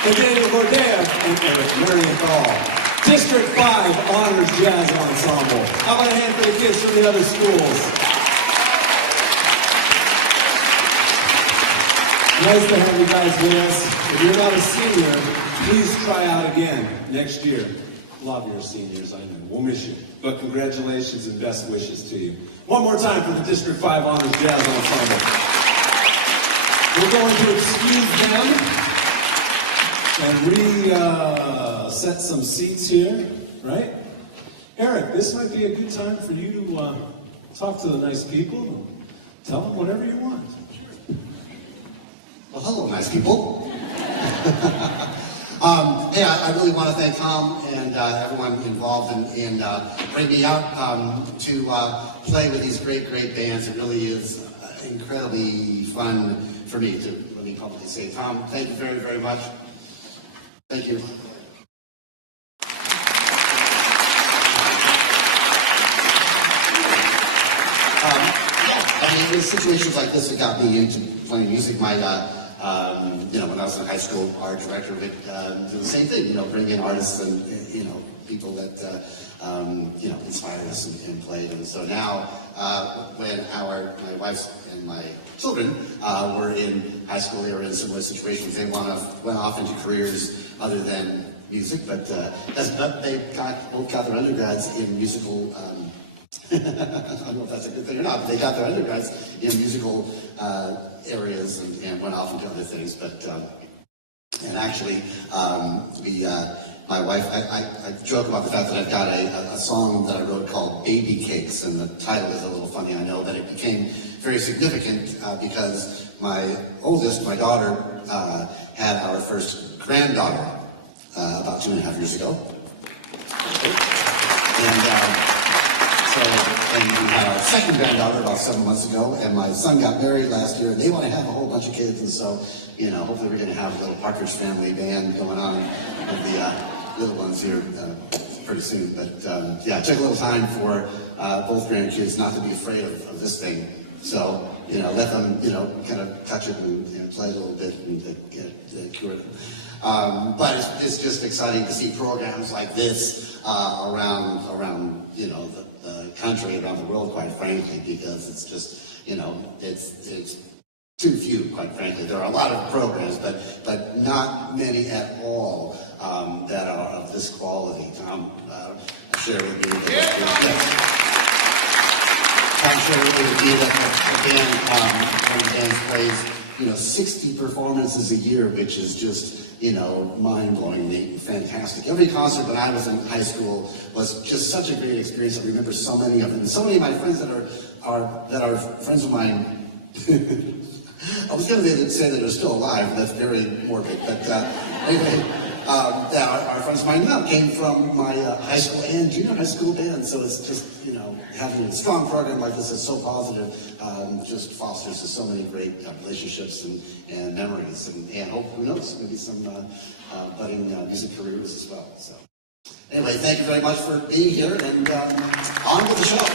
Daniel Gordea, and Eric Marienthal. District 5 Honors Jazz Ensemble. How about a hand for the kids from the other schools? Nice to have you guys with us. If you're not a senior, please try out again next year. A lot of you are seniors, I know. We'll miss you. But congratulations and best wishes to you. One more time for the District 5 Honors Jazz Ensemble. We're going to excuse them and set some seats here, right? Eric, this might be a good time for you to talk to the nice people and tell them whatever you want. Well, hello, nice people. Hey, I really want to thank Tom and everyone involved in bringing me out to play with these great bands. It really is incredibly fun for me to let me publicly say, Tom, thank you very, very much. Thank you. I mean, situations like this that got me into playing music. My, when I was in high school, our director would do the same thing. Bring in artists and people that inspired us and played. And so now, when my wife and my children were in high school, they were in similar situations. They went off into careers other than music, but they both got their undergrads in musical. I don't know if that's a good thing or not, but they got their undergrads in musical areas and went off into other things. But and actually, my wife, I joke about the fact that I've got a song that I wrote called Baby Cakes, and the title is a little funny, I know, but it became very significant because my oldest, my daughter, had our first granddaughter about 2.5 years ago. And we had our second granddaughter about 7 months ago, and my son got married last year, and they want to have a whole bunch of kids, and so, hopefully we're going to have a little Partridge Family band going on with the little ones here pretty soon. But it took a little time for both grandkids not to be afraid of this thing. So, let them, kind of touch it and play a little bit and cure them. But it's just exciting to see programs like this around the country, around the world, quite frankly, because it's just, it's too few, quite frankly. There are a lot of programs, but not many at all that are of this quality. Tom, share with me that the band plays, 60 performances a year, which is just, mind-blowingly fantastic. Every concert when I was in high school was just such a great experience. I remember so many of them. So many of my friends that are friends of mine. I was going to say that they're still alive. That's very morbid. But anyway, our friends of mine now came from my high school and junior high school band. So it's just, having a strong program like this is so positive. Just fosters so many great relationships and memories. And hope, who knows, maybe some budding music careers as well. So anyway, thank you very much for being here, and on with the show.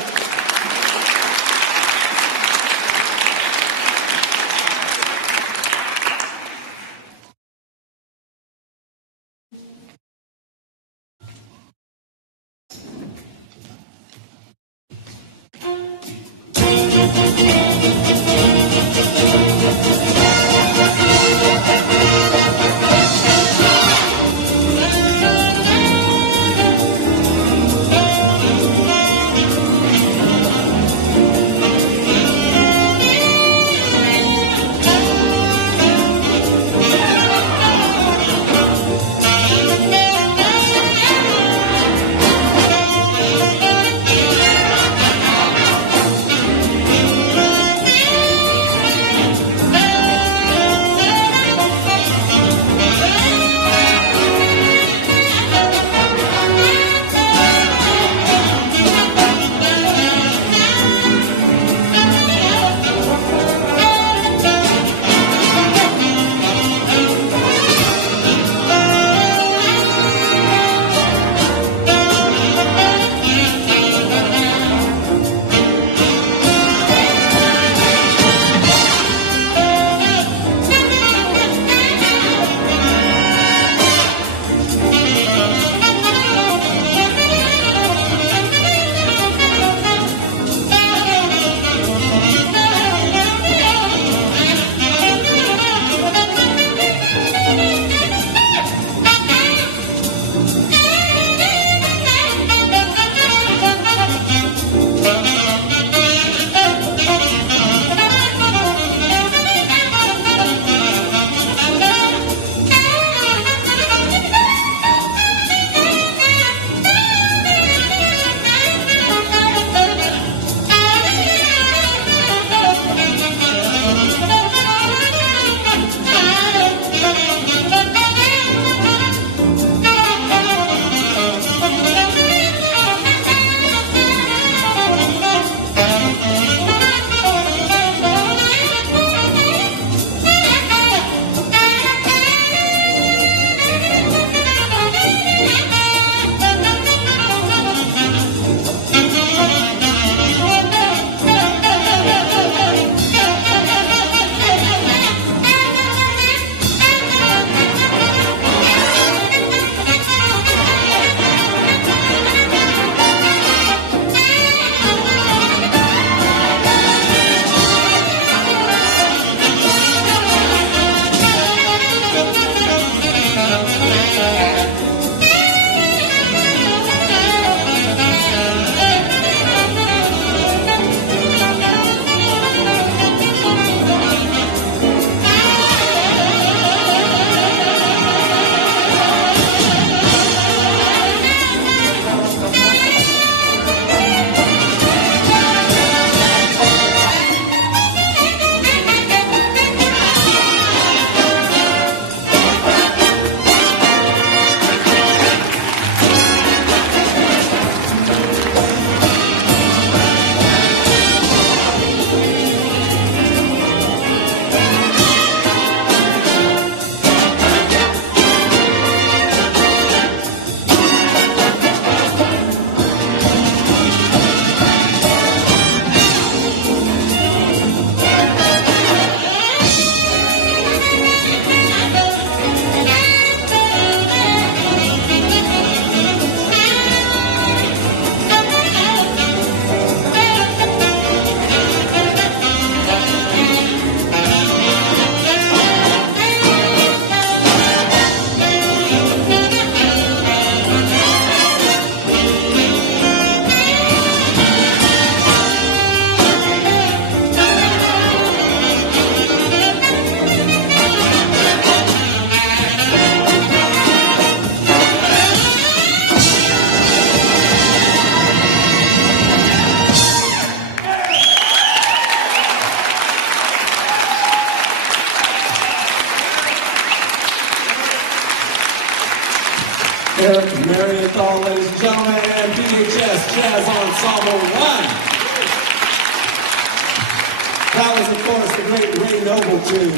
That was, of course, the great Ray Noble tune,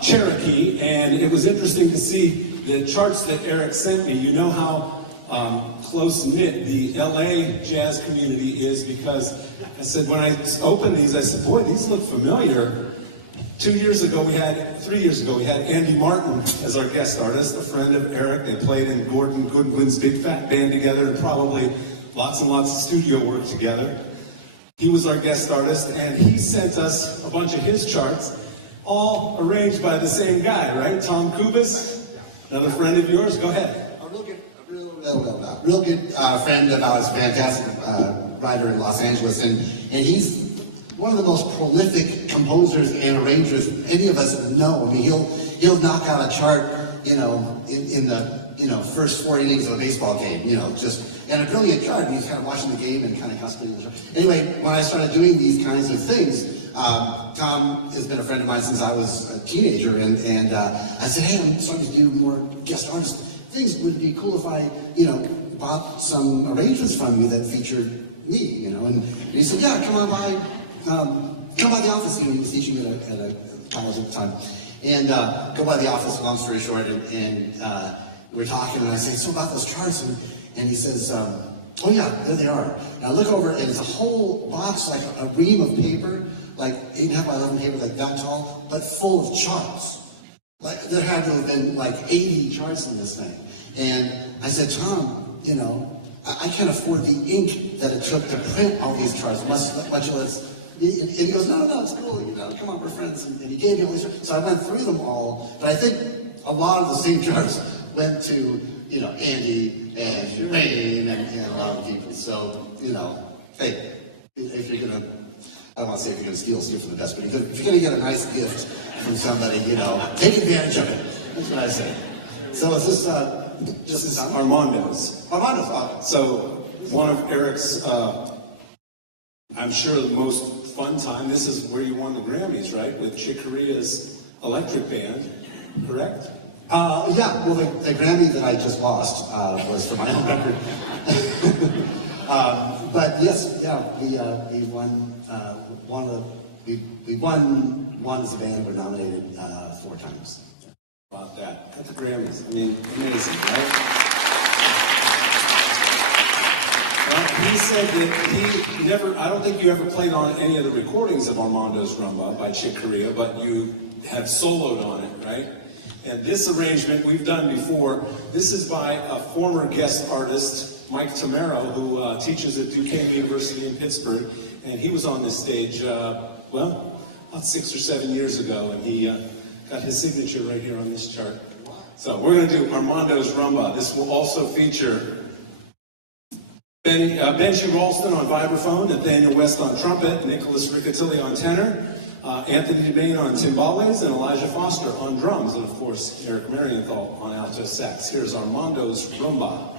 Cherokee, and it was interesting to see the charts that Eric sent me. You know how close-knit the LA jazz community is, because I said, when I opened these, I said, boy, these look familiar. 3 years ago, we had Andy Martin as our guest artist, a friend of Eric. They played in Gordon Goodwin's Big Fat Band together, and probably lots and lots of studio work together. He was our guest artist, and he sent us a bunch of his charts, all arranged by the same guy, right? Tom Kubis, another friend of yours. Go ahead. A real good friend of ours, fantastic writer in Los Angeles, and he's one of the most prolific composers and arrangers any of us know. I mean, he'll knock out a chart, in the first 4 innings of a baseball game, and a brilliant chart. And he's kind of watching the game and kind of hustling the chart. Anyway, when I started doing these kinds of things, Tom has been a friend of mine since I was a teenager, and I said, hey, I'm starting to do more guest artist things. Would it be cool if I, bought some arrangements from you that featured me, And he said, yeah, come by the office. He was teaching at a college at the time. And go by the office, long story short, and we're talking, and I say, so about those charts, and he says, oh yeah, there they are. And I look over, and it's a whole box, like a ream of paper, like 8.5 by 11 paper, like that tall, but full of charts. Like, there had to have been like 80 charts in this thing. And I said, Tom, I can't afford the ink that it took to print all these charts, much less. And he goes, no, it's cool, come on, we're friends. And he gave me all these charts. So I went through them all, but I think a lot of the same charts went to, Andy and Rain and a lot of people. So, hey, if you're going to, I don't want to say if you're going to steal from the best, but if you're going to get a nice gift from somebody, take advantage of it. That's what I say. So is this just Armando's. Armando's. So one of Eric's, I'm sure the most fun time, this is where you won the Grammys, right? With Chick Corea's electric band, correct? Yeah, well, the Grammy that I just lost was for my own record. But yes, yeah, we won as a band. We're nominated 4 times. About that. At the Grammys. I mean, amazing, right? Well, he said that he never, I don't think you ever played on any of the recordings of Armando's Rumba by Chick Corea, but you have soloed on it, right? And this arrangement we've done before. This is by a former guest artist, Mike Tamaro, who teaches at DeCou University in Pittsburgh. And he was on this stage, about 6 or 7 years ago, and he got his signature right here on this chart. So we're going to do Armando's Rumba. This will also feature Benji Ralston on vibraphone, Nathaniel West on trumpet, Nicholas Riccatelli on tenor, Anthony DeBain on timbales, and Elijah Foster on drums, and of course Eric Marienthal on alto sax. Here's Armando's Rumba.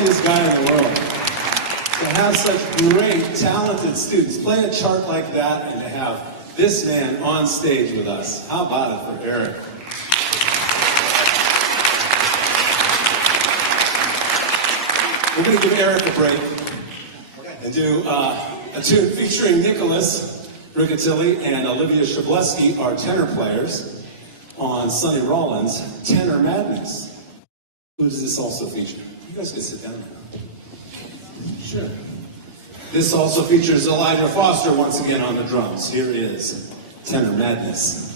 luckiest guy in the world. To have such great, talented students play a chart like that and to have this man on stage with us. How about it for Eric? We're going to give Eric a break and do a tune featuring Nicholas Riccatelli and Olivia Shableski, our tenor players, on Sonny Rollins' Tenor Madness. Who does this also feature? You guys can sit down now. Sure. This also features Elijah Foster once again on the drums. Here is Tenor Madness.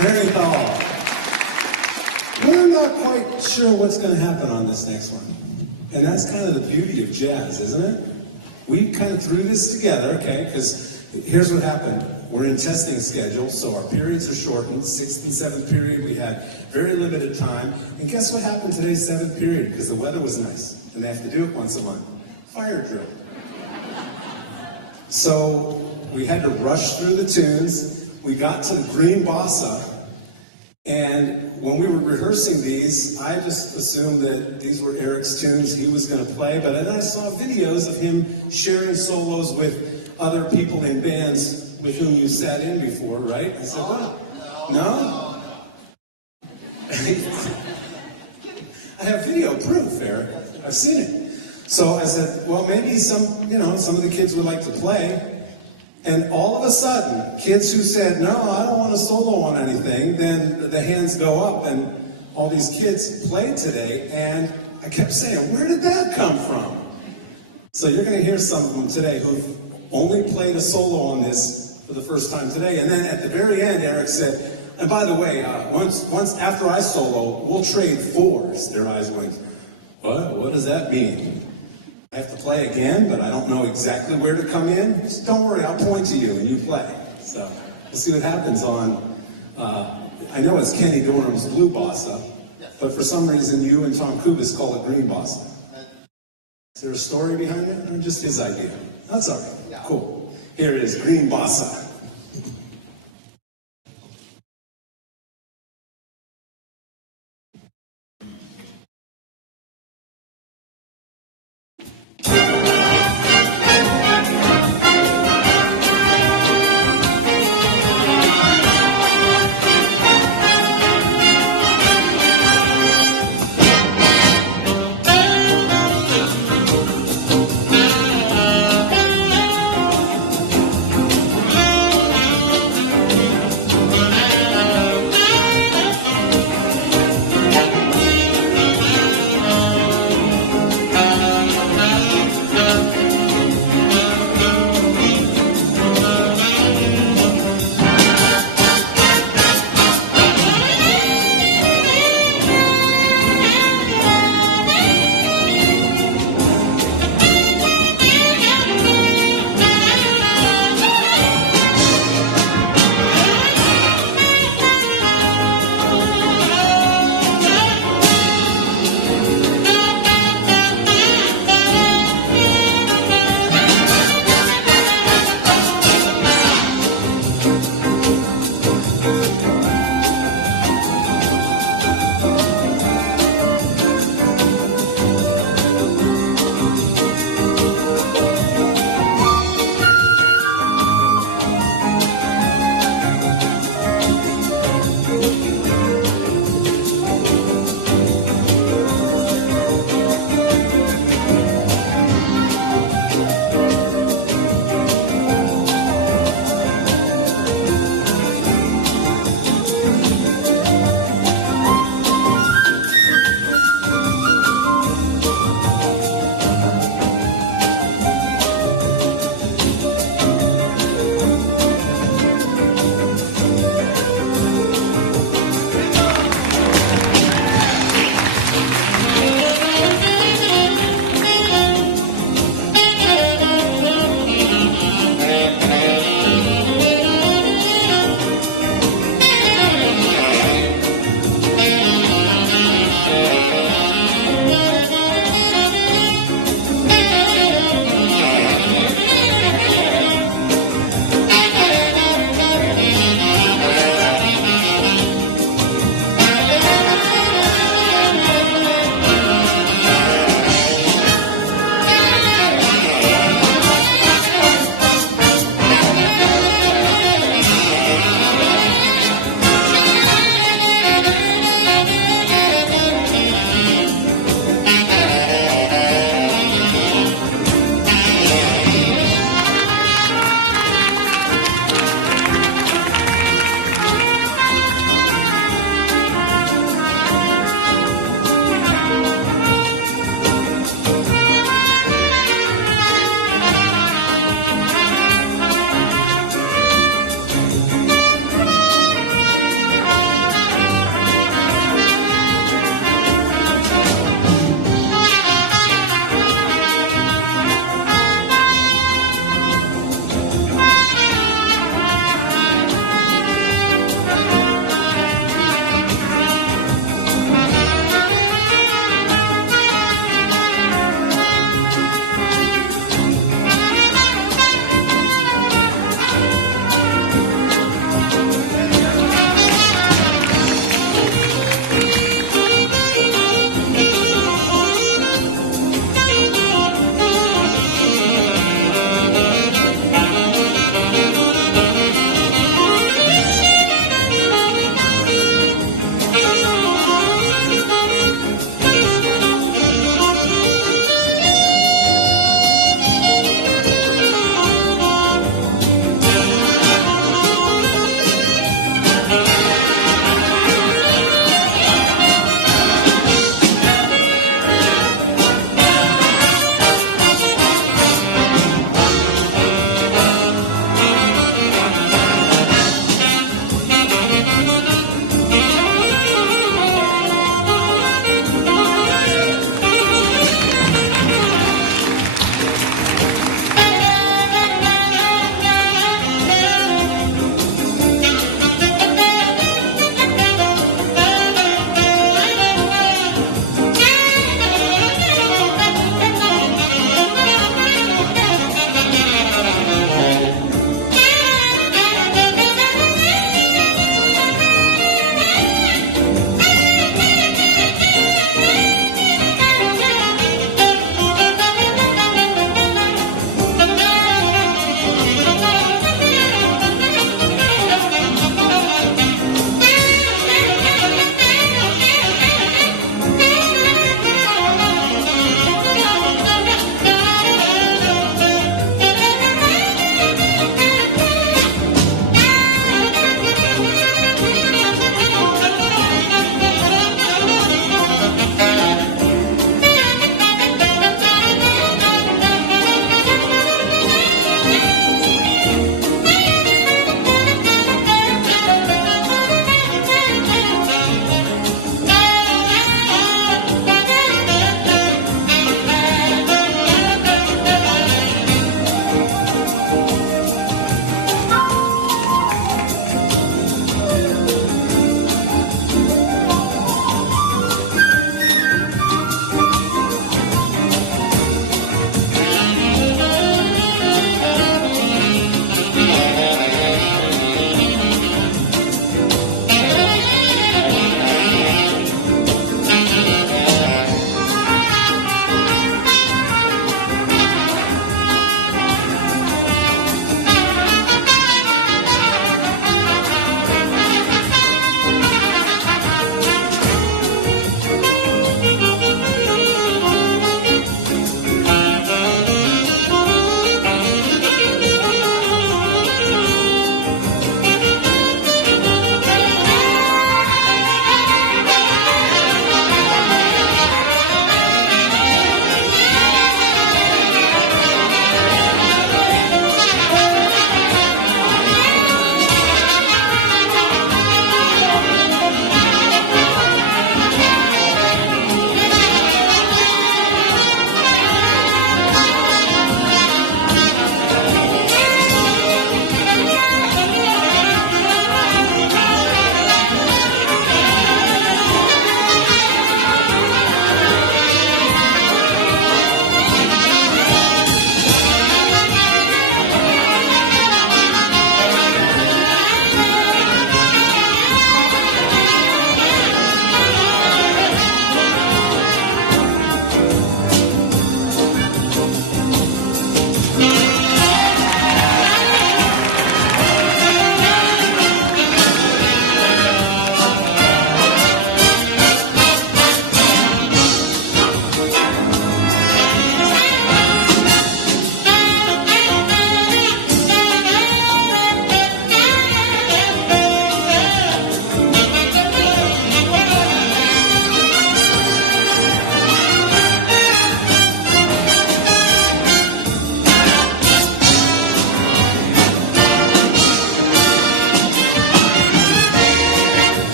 Very tall. We're not quite sure what's going to happen on this next one. And that's kind of the beauty of jazz, isn't it? We kind of threw this together, okay, because here's what happened. We're in testing schedule, so our periods are shortened. 6th and 7th period, we had very limited time. And guess what happened today's 7th period? Because the weather was nice, and they have to do it once a month. Fire drill. So we had to rush through the tunes. We got to the Green Bossa, and when we were rehearsing these, I just assumed that these were Eric's tunes he was going to play, but then I saw videos of him sharing solos with other people in bands with whom you sat in before, right? I said, what? No? I have video proof, Eric. I've seen it. So I said, well, maybe some of the kids would like to play. And all of a sudden, kids who said, no, I don't want to solo on anything, then the hands go up, and all these kids played today, and I kept saying, where did that come from? So you're going to hear some of them today who've only played a solo on this for the first time today. And then at the very end, Eric said, and by the way, once after I solo, we'll trade fours. Their eyes went, what does that mean? I have to play again, but I don't know exactly where to come in. Just don't worry, I'll point to you and you play. So we'll see what happens on, I know it's Kenny Dorham's Blue Bossa, but for some reason you and Tom Kubis call it Green Bossa. Is there a story behind it? Or just his idea? That's all right. Yeah. Cool. Here it is, Green Bossa.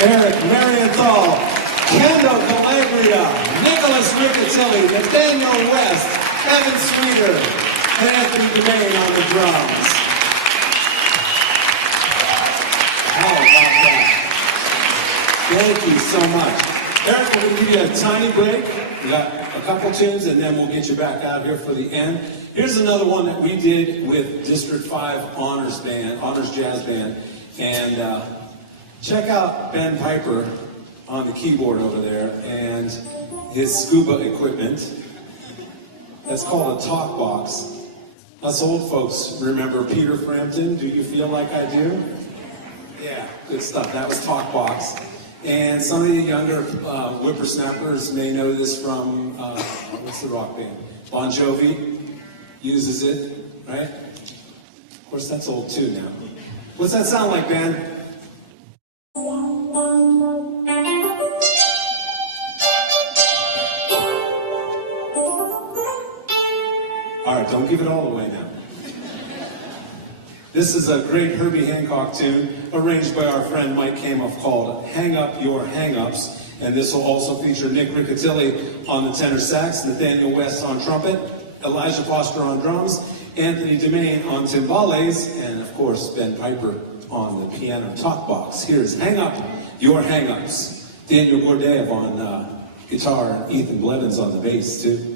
Eric Marienthal, Kendall Calabria, Nicholas Riccatelli, Nathaniel West, Evan Sweeter, and Anthony Domain on the drums. How about that? Thank you so much. Eric, we're going to give you a tiny break. We got a couple tunes, and then we'll get you back out here for the end. Here's another one that we did with District 5 Honors Jazz Band. And check out Ben Piper on the keyboard over there and his scuba equipment. That's called a talk box. Us old folks remember Peter Frampton, Do You Feel Like I Do? Yeah, good stuff. That was talk box. And some of the younger whippersnappers may know this from, what's the rock band? Bon Jovi uses it, right? Of course, that's old too now. What's that sound like, band? All right, don't give it all away now. This is a great Herbie Hancock tune, arranged by our friend Mike Kamoff, called Hang Up Your Hang-Ups. And this will also feature Nick Riccatelli on the tenor sax, Nathaniel West on trumpet, Elijah Foster on drums, Anthony Domain on timbales, and of course, Ben Piper on the piano talk box. Here's Hang Up Your Hang-Ups. Daniel Gordeev on guitar, and Ethan Blevins on the bass, too.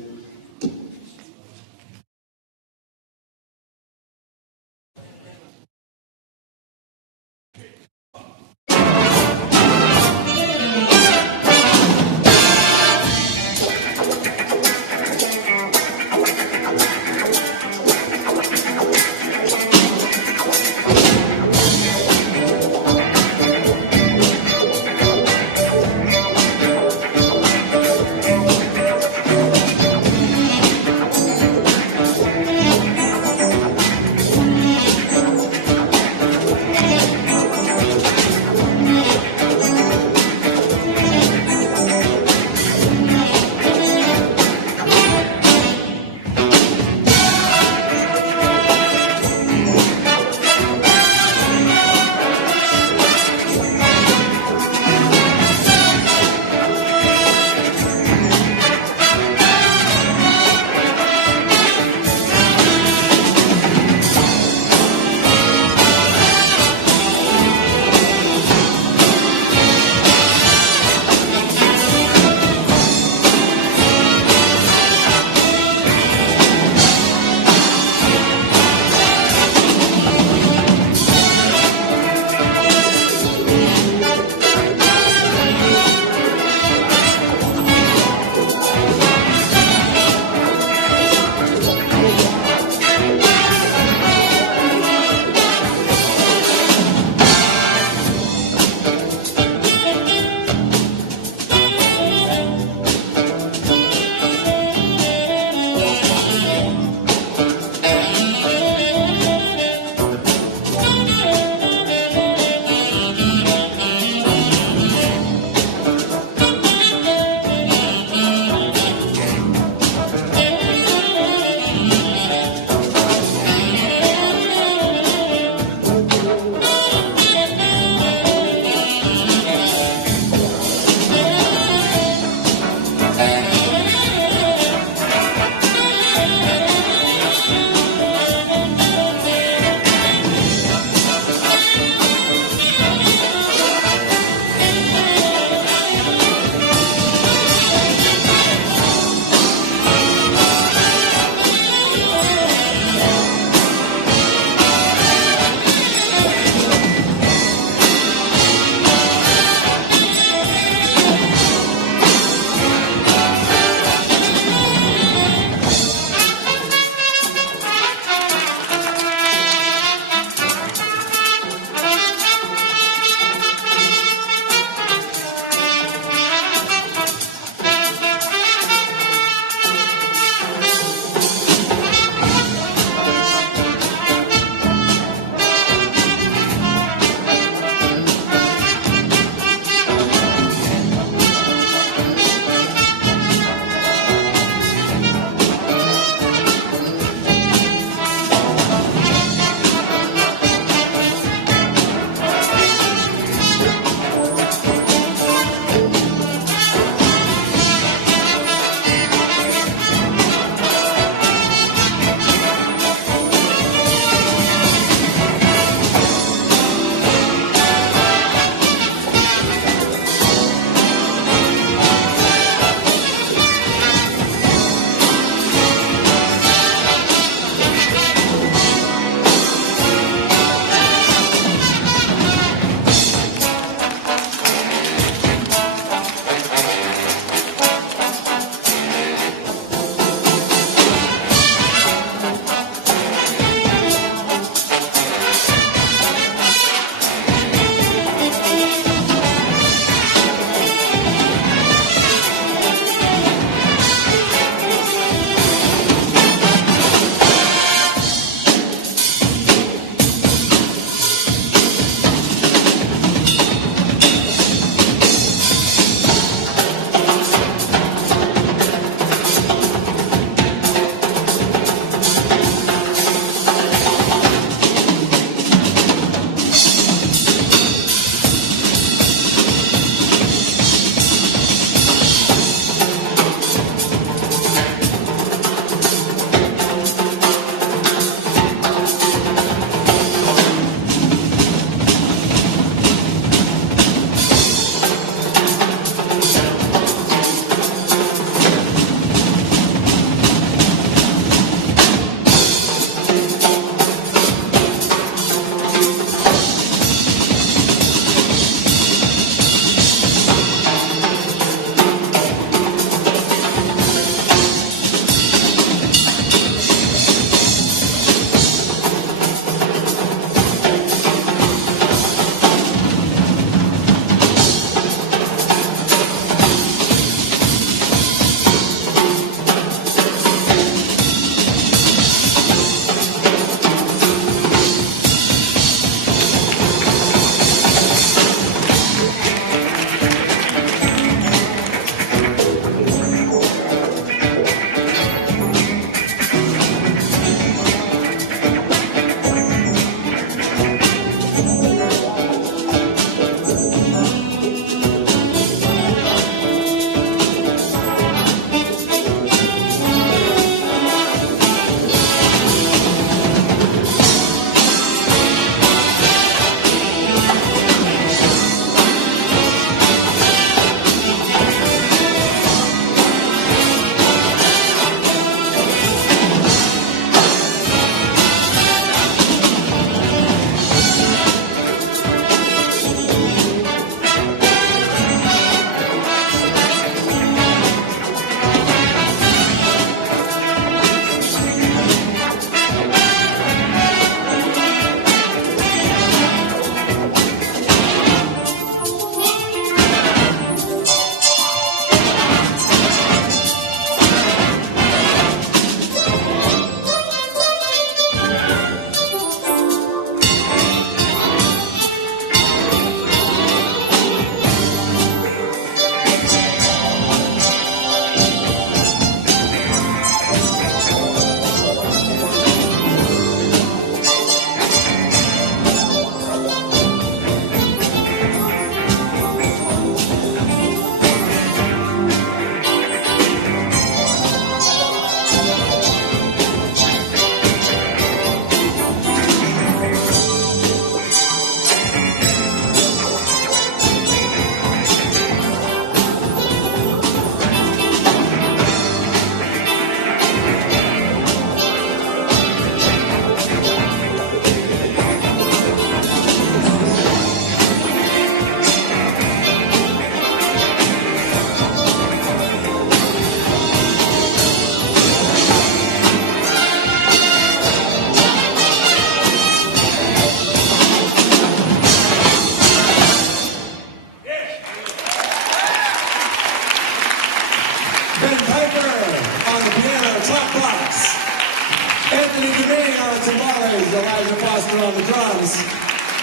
Roger Foster on the drums,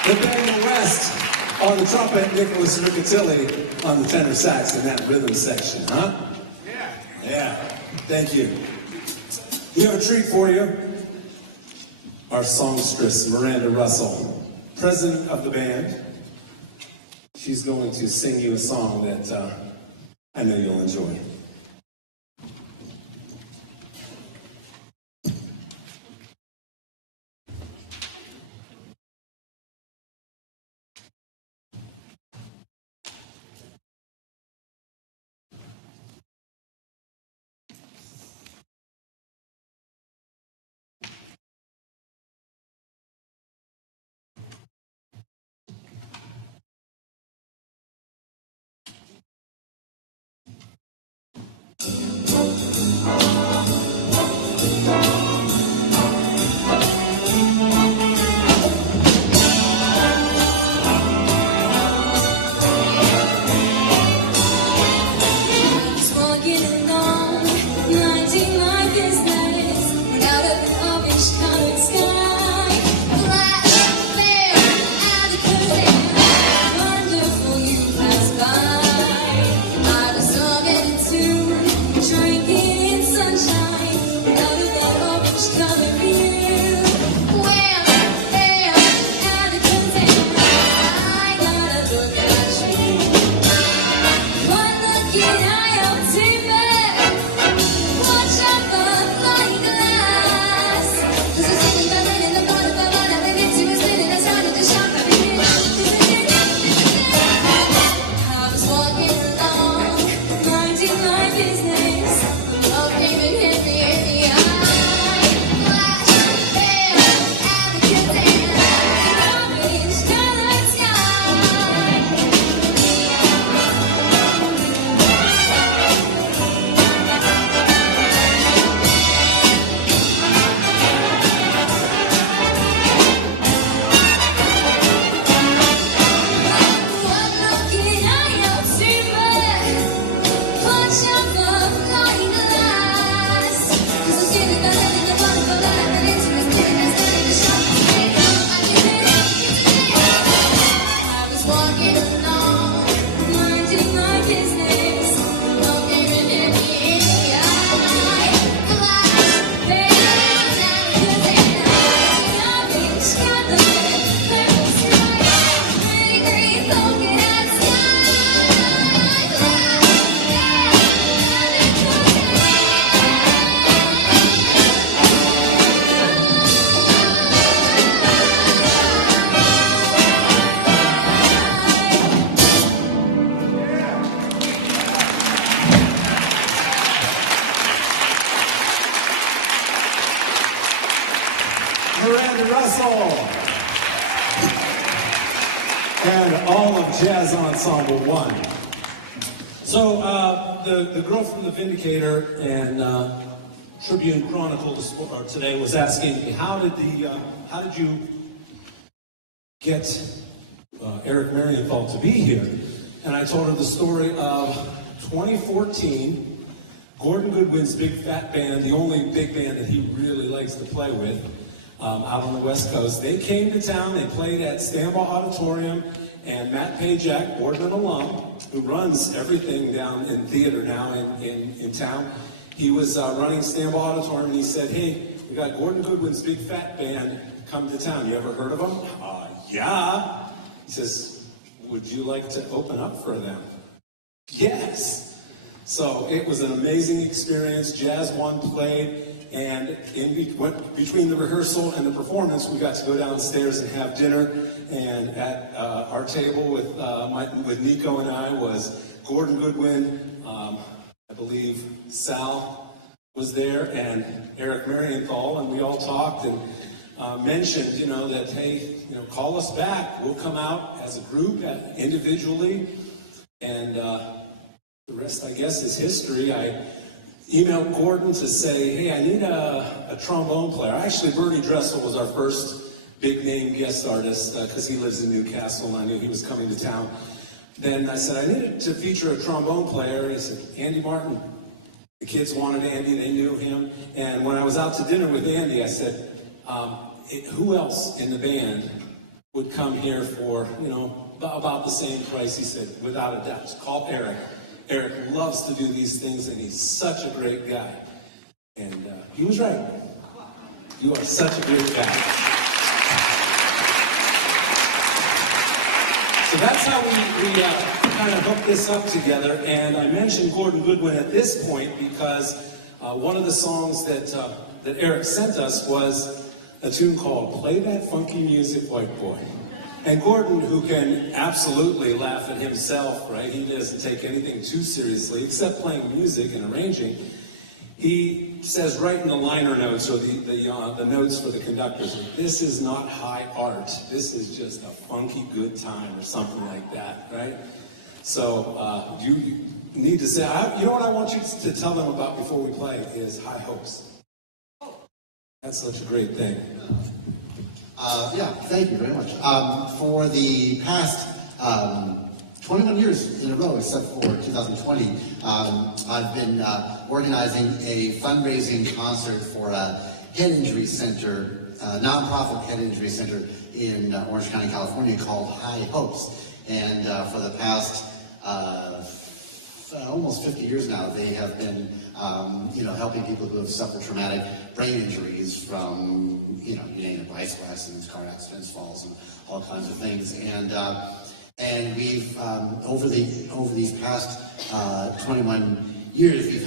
Nathaniel West on the trumpet, Nicholas Riccatelli on the tenor sax in that rhythm section, huh? Yeah, thank you. We have a treat for you. Our songstress, Miranda Russell, president of the band. She's going to sing you a song that I know you'll enjoy. And all of Jazz Ensemble 1. So the girl from the Vindicator and Tribune Chronicle today was asking me, how did you get Eric Marienthal to be here? And I told her the story of 2014, Gordon Goodwin's Big Fat Band, the only big band that he really likes to play with, out on the West Coast. They came to town, they played at Stambaugh Auditorium, and Matt Pajak, Boardman alum, who runs everything down in theater now in town, he was running Stambaugh Auditorium, and he said, hey, we got Gordon Goodwin's Big Fat Band come to town. You ever heard of them? Yeah. He says, would you like to open up for them? Yes. So it was an amazing experience. Jazz 1 played, and between the rehearsal and the performance, we got to go downstairs and have dinner. And at our table with Nico and I was Gordon Goodwin, I believe Sal was there, and Eric Marienthal, and we all talked and mentioned, that, hey, call us back. We'll come out as a group, individually, and the rest, I guess, is history. I emailed Gordon to say, hey, I need a trombone player. Actually, Bernie Dressel was our first big-name guest artist because he lives in Newcastle, and I knew he was coming to town. Then I said, I needed to feature a trombone player, and he said, Andy Martin. The kids wanted Andy, they knew him, and when I was out to dinner with Andy, I said, who else in the band would come here for, about the same price? He said, without a doubt. Call Eric. Eric loves to do these things, and he's such a great guy. And he was right. You are such a great guy. So that's how we kind of hooked this up together. And I mentioned Gordon Goodwin at this point because one of the songs that Eric sent us was a tune called Play That Funky Music, White Boy. And Gordon, who can absolutely laugh at himself, right? He doesn't take anything too seriously, except playing music and arranging. He says right in the liner notes, or the notes for the conductors, this is not high art. This is just a funky good time, or something like that, right? So you need to say, you know what I want you to tell them about before we play is high hopes. That's such a great thing. Yeah, thank you very much. For the past 21 years in a row, except for 2020, I've been organizing a fundraising concert for a head injury center, nonprofit head injury center in Orange County, California, called High Hopes. And for the past almost 50 years now, they have been, helping people who have suffered traumatic brain injuries from, bicycle accidents, car accidents, falls, and all kinds of things. And we've over these past 21 years, we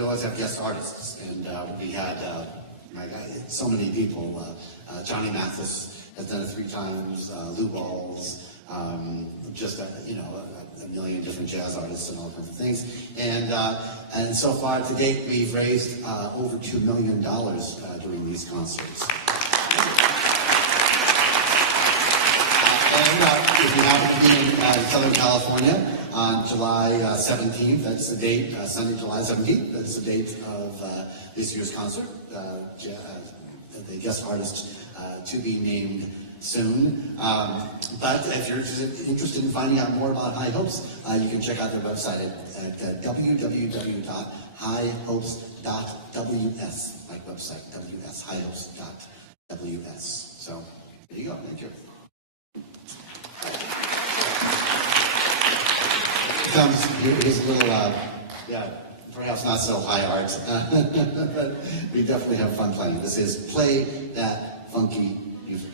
always have guest artists, and we had so many people. Johnny Mathis has done it 3 times. Lou Balls, just a million different jazz artists and all kinds of things. And so far to date, we've raised over $2 million during these concerts. And if you happen to be in Southern California on July 17th, that's the date, Sunday, July 17th, that's the date of this year's concert. The guest artist to be named soon. But if you're interested in finding out more about High Hopes, you can check out their website at www.highhopes.ws, like website, ws, highhopes.ws. So, there you go. Thank you. Here's a little, perhaps not so high art, but we definitely have fun playing. This is Play That Funky Music.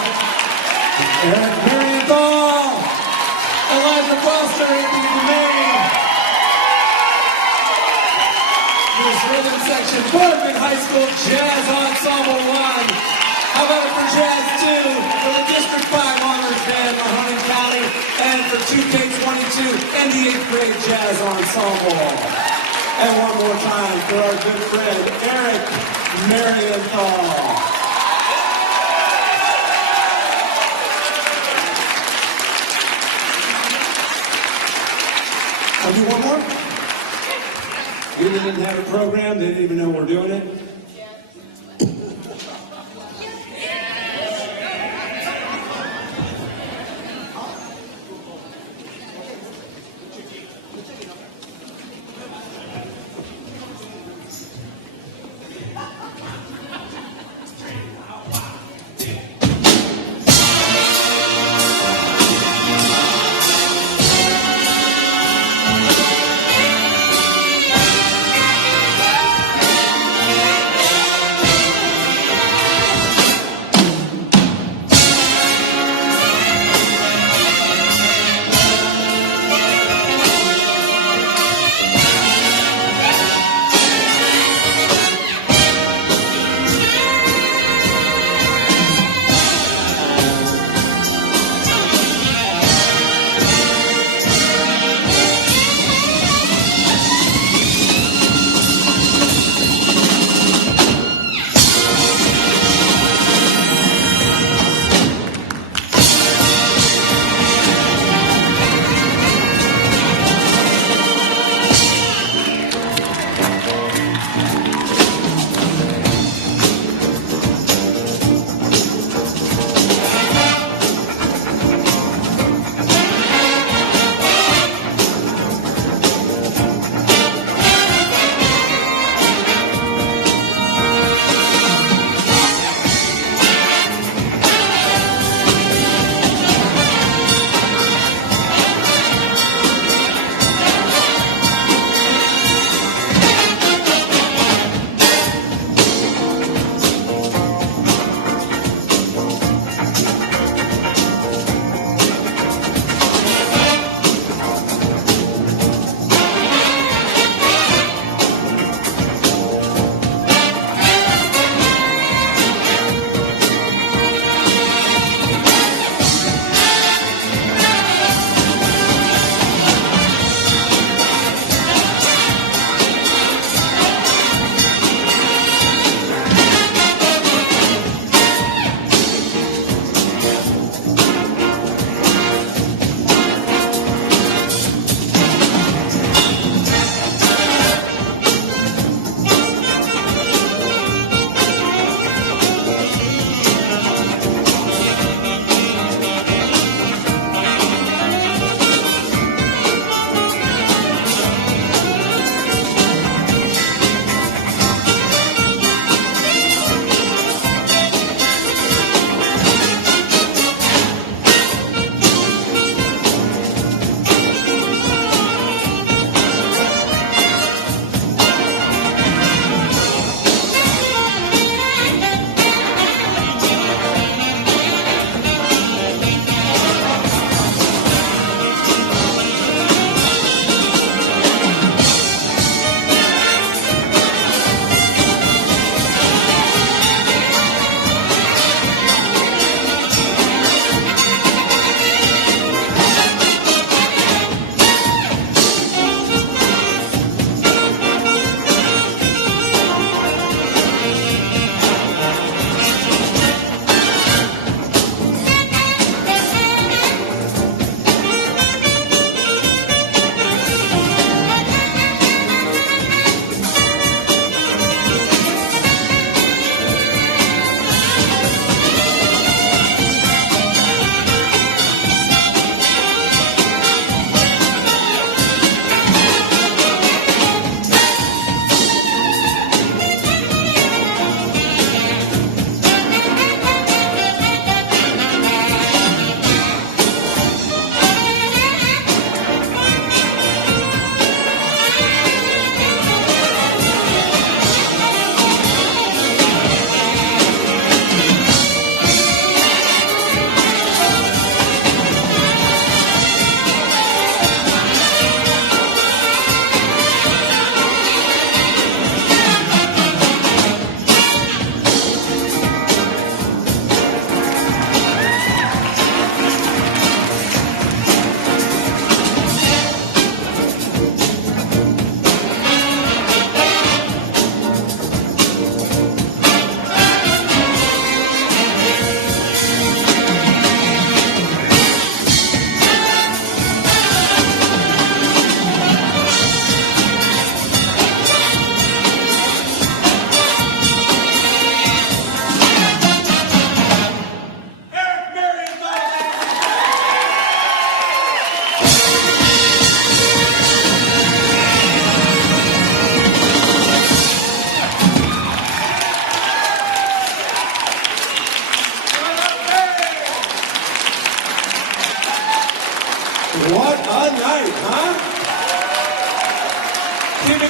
Eric Marienthal, Elijah Foster, Anthony DeMay. This rhythm section, Boardman High School Jazz Ensemble 1. How about it for Jazz 2, for the District 5 Honors Band, Mahoning County, and for 2K22 and the 8th grade Jazz Ensemble. And one more time for our good friend, Eric Marienthal. I'll do one more. We didn't have a program, they didn't even know we're doing it.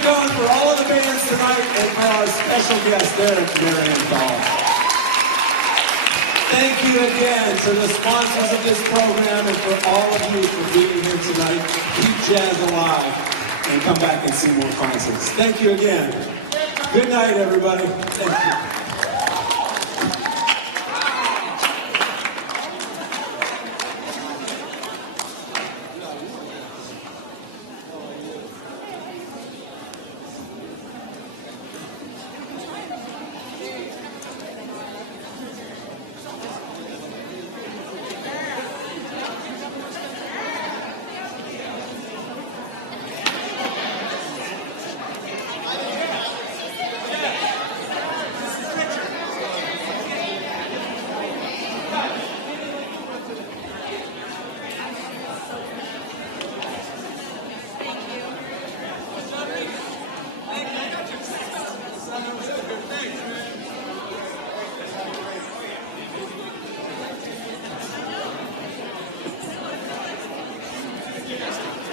it going for all of the bands tonight and for our special guest, Derek Marienthal. Thank you again to the sponsors of this program and for all of you for being here tonight. Keep jazz alive and come back and see more concerts. Thank you again. Good night, everybody. Thank you. Thank you.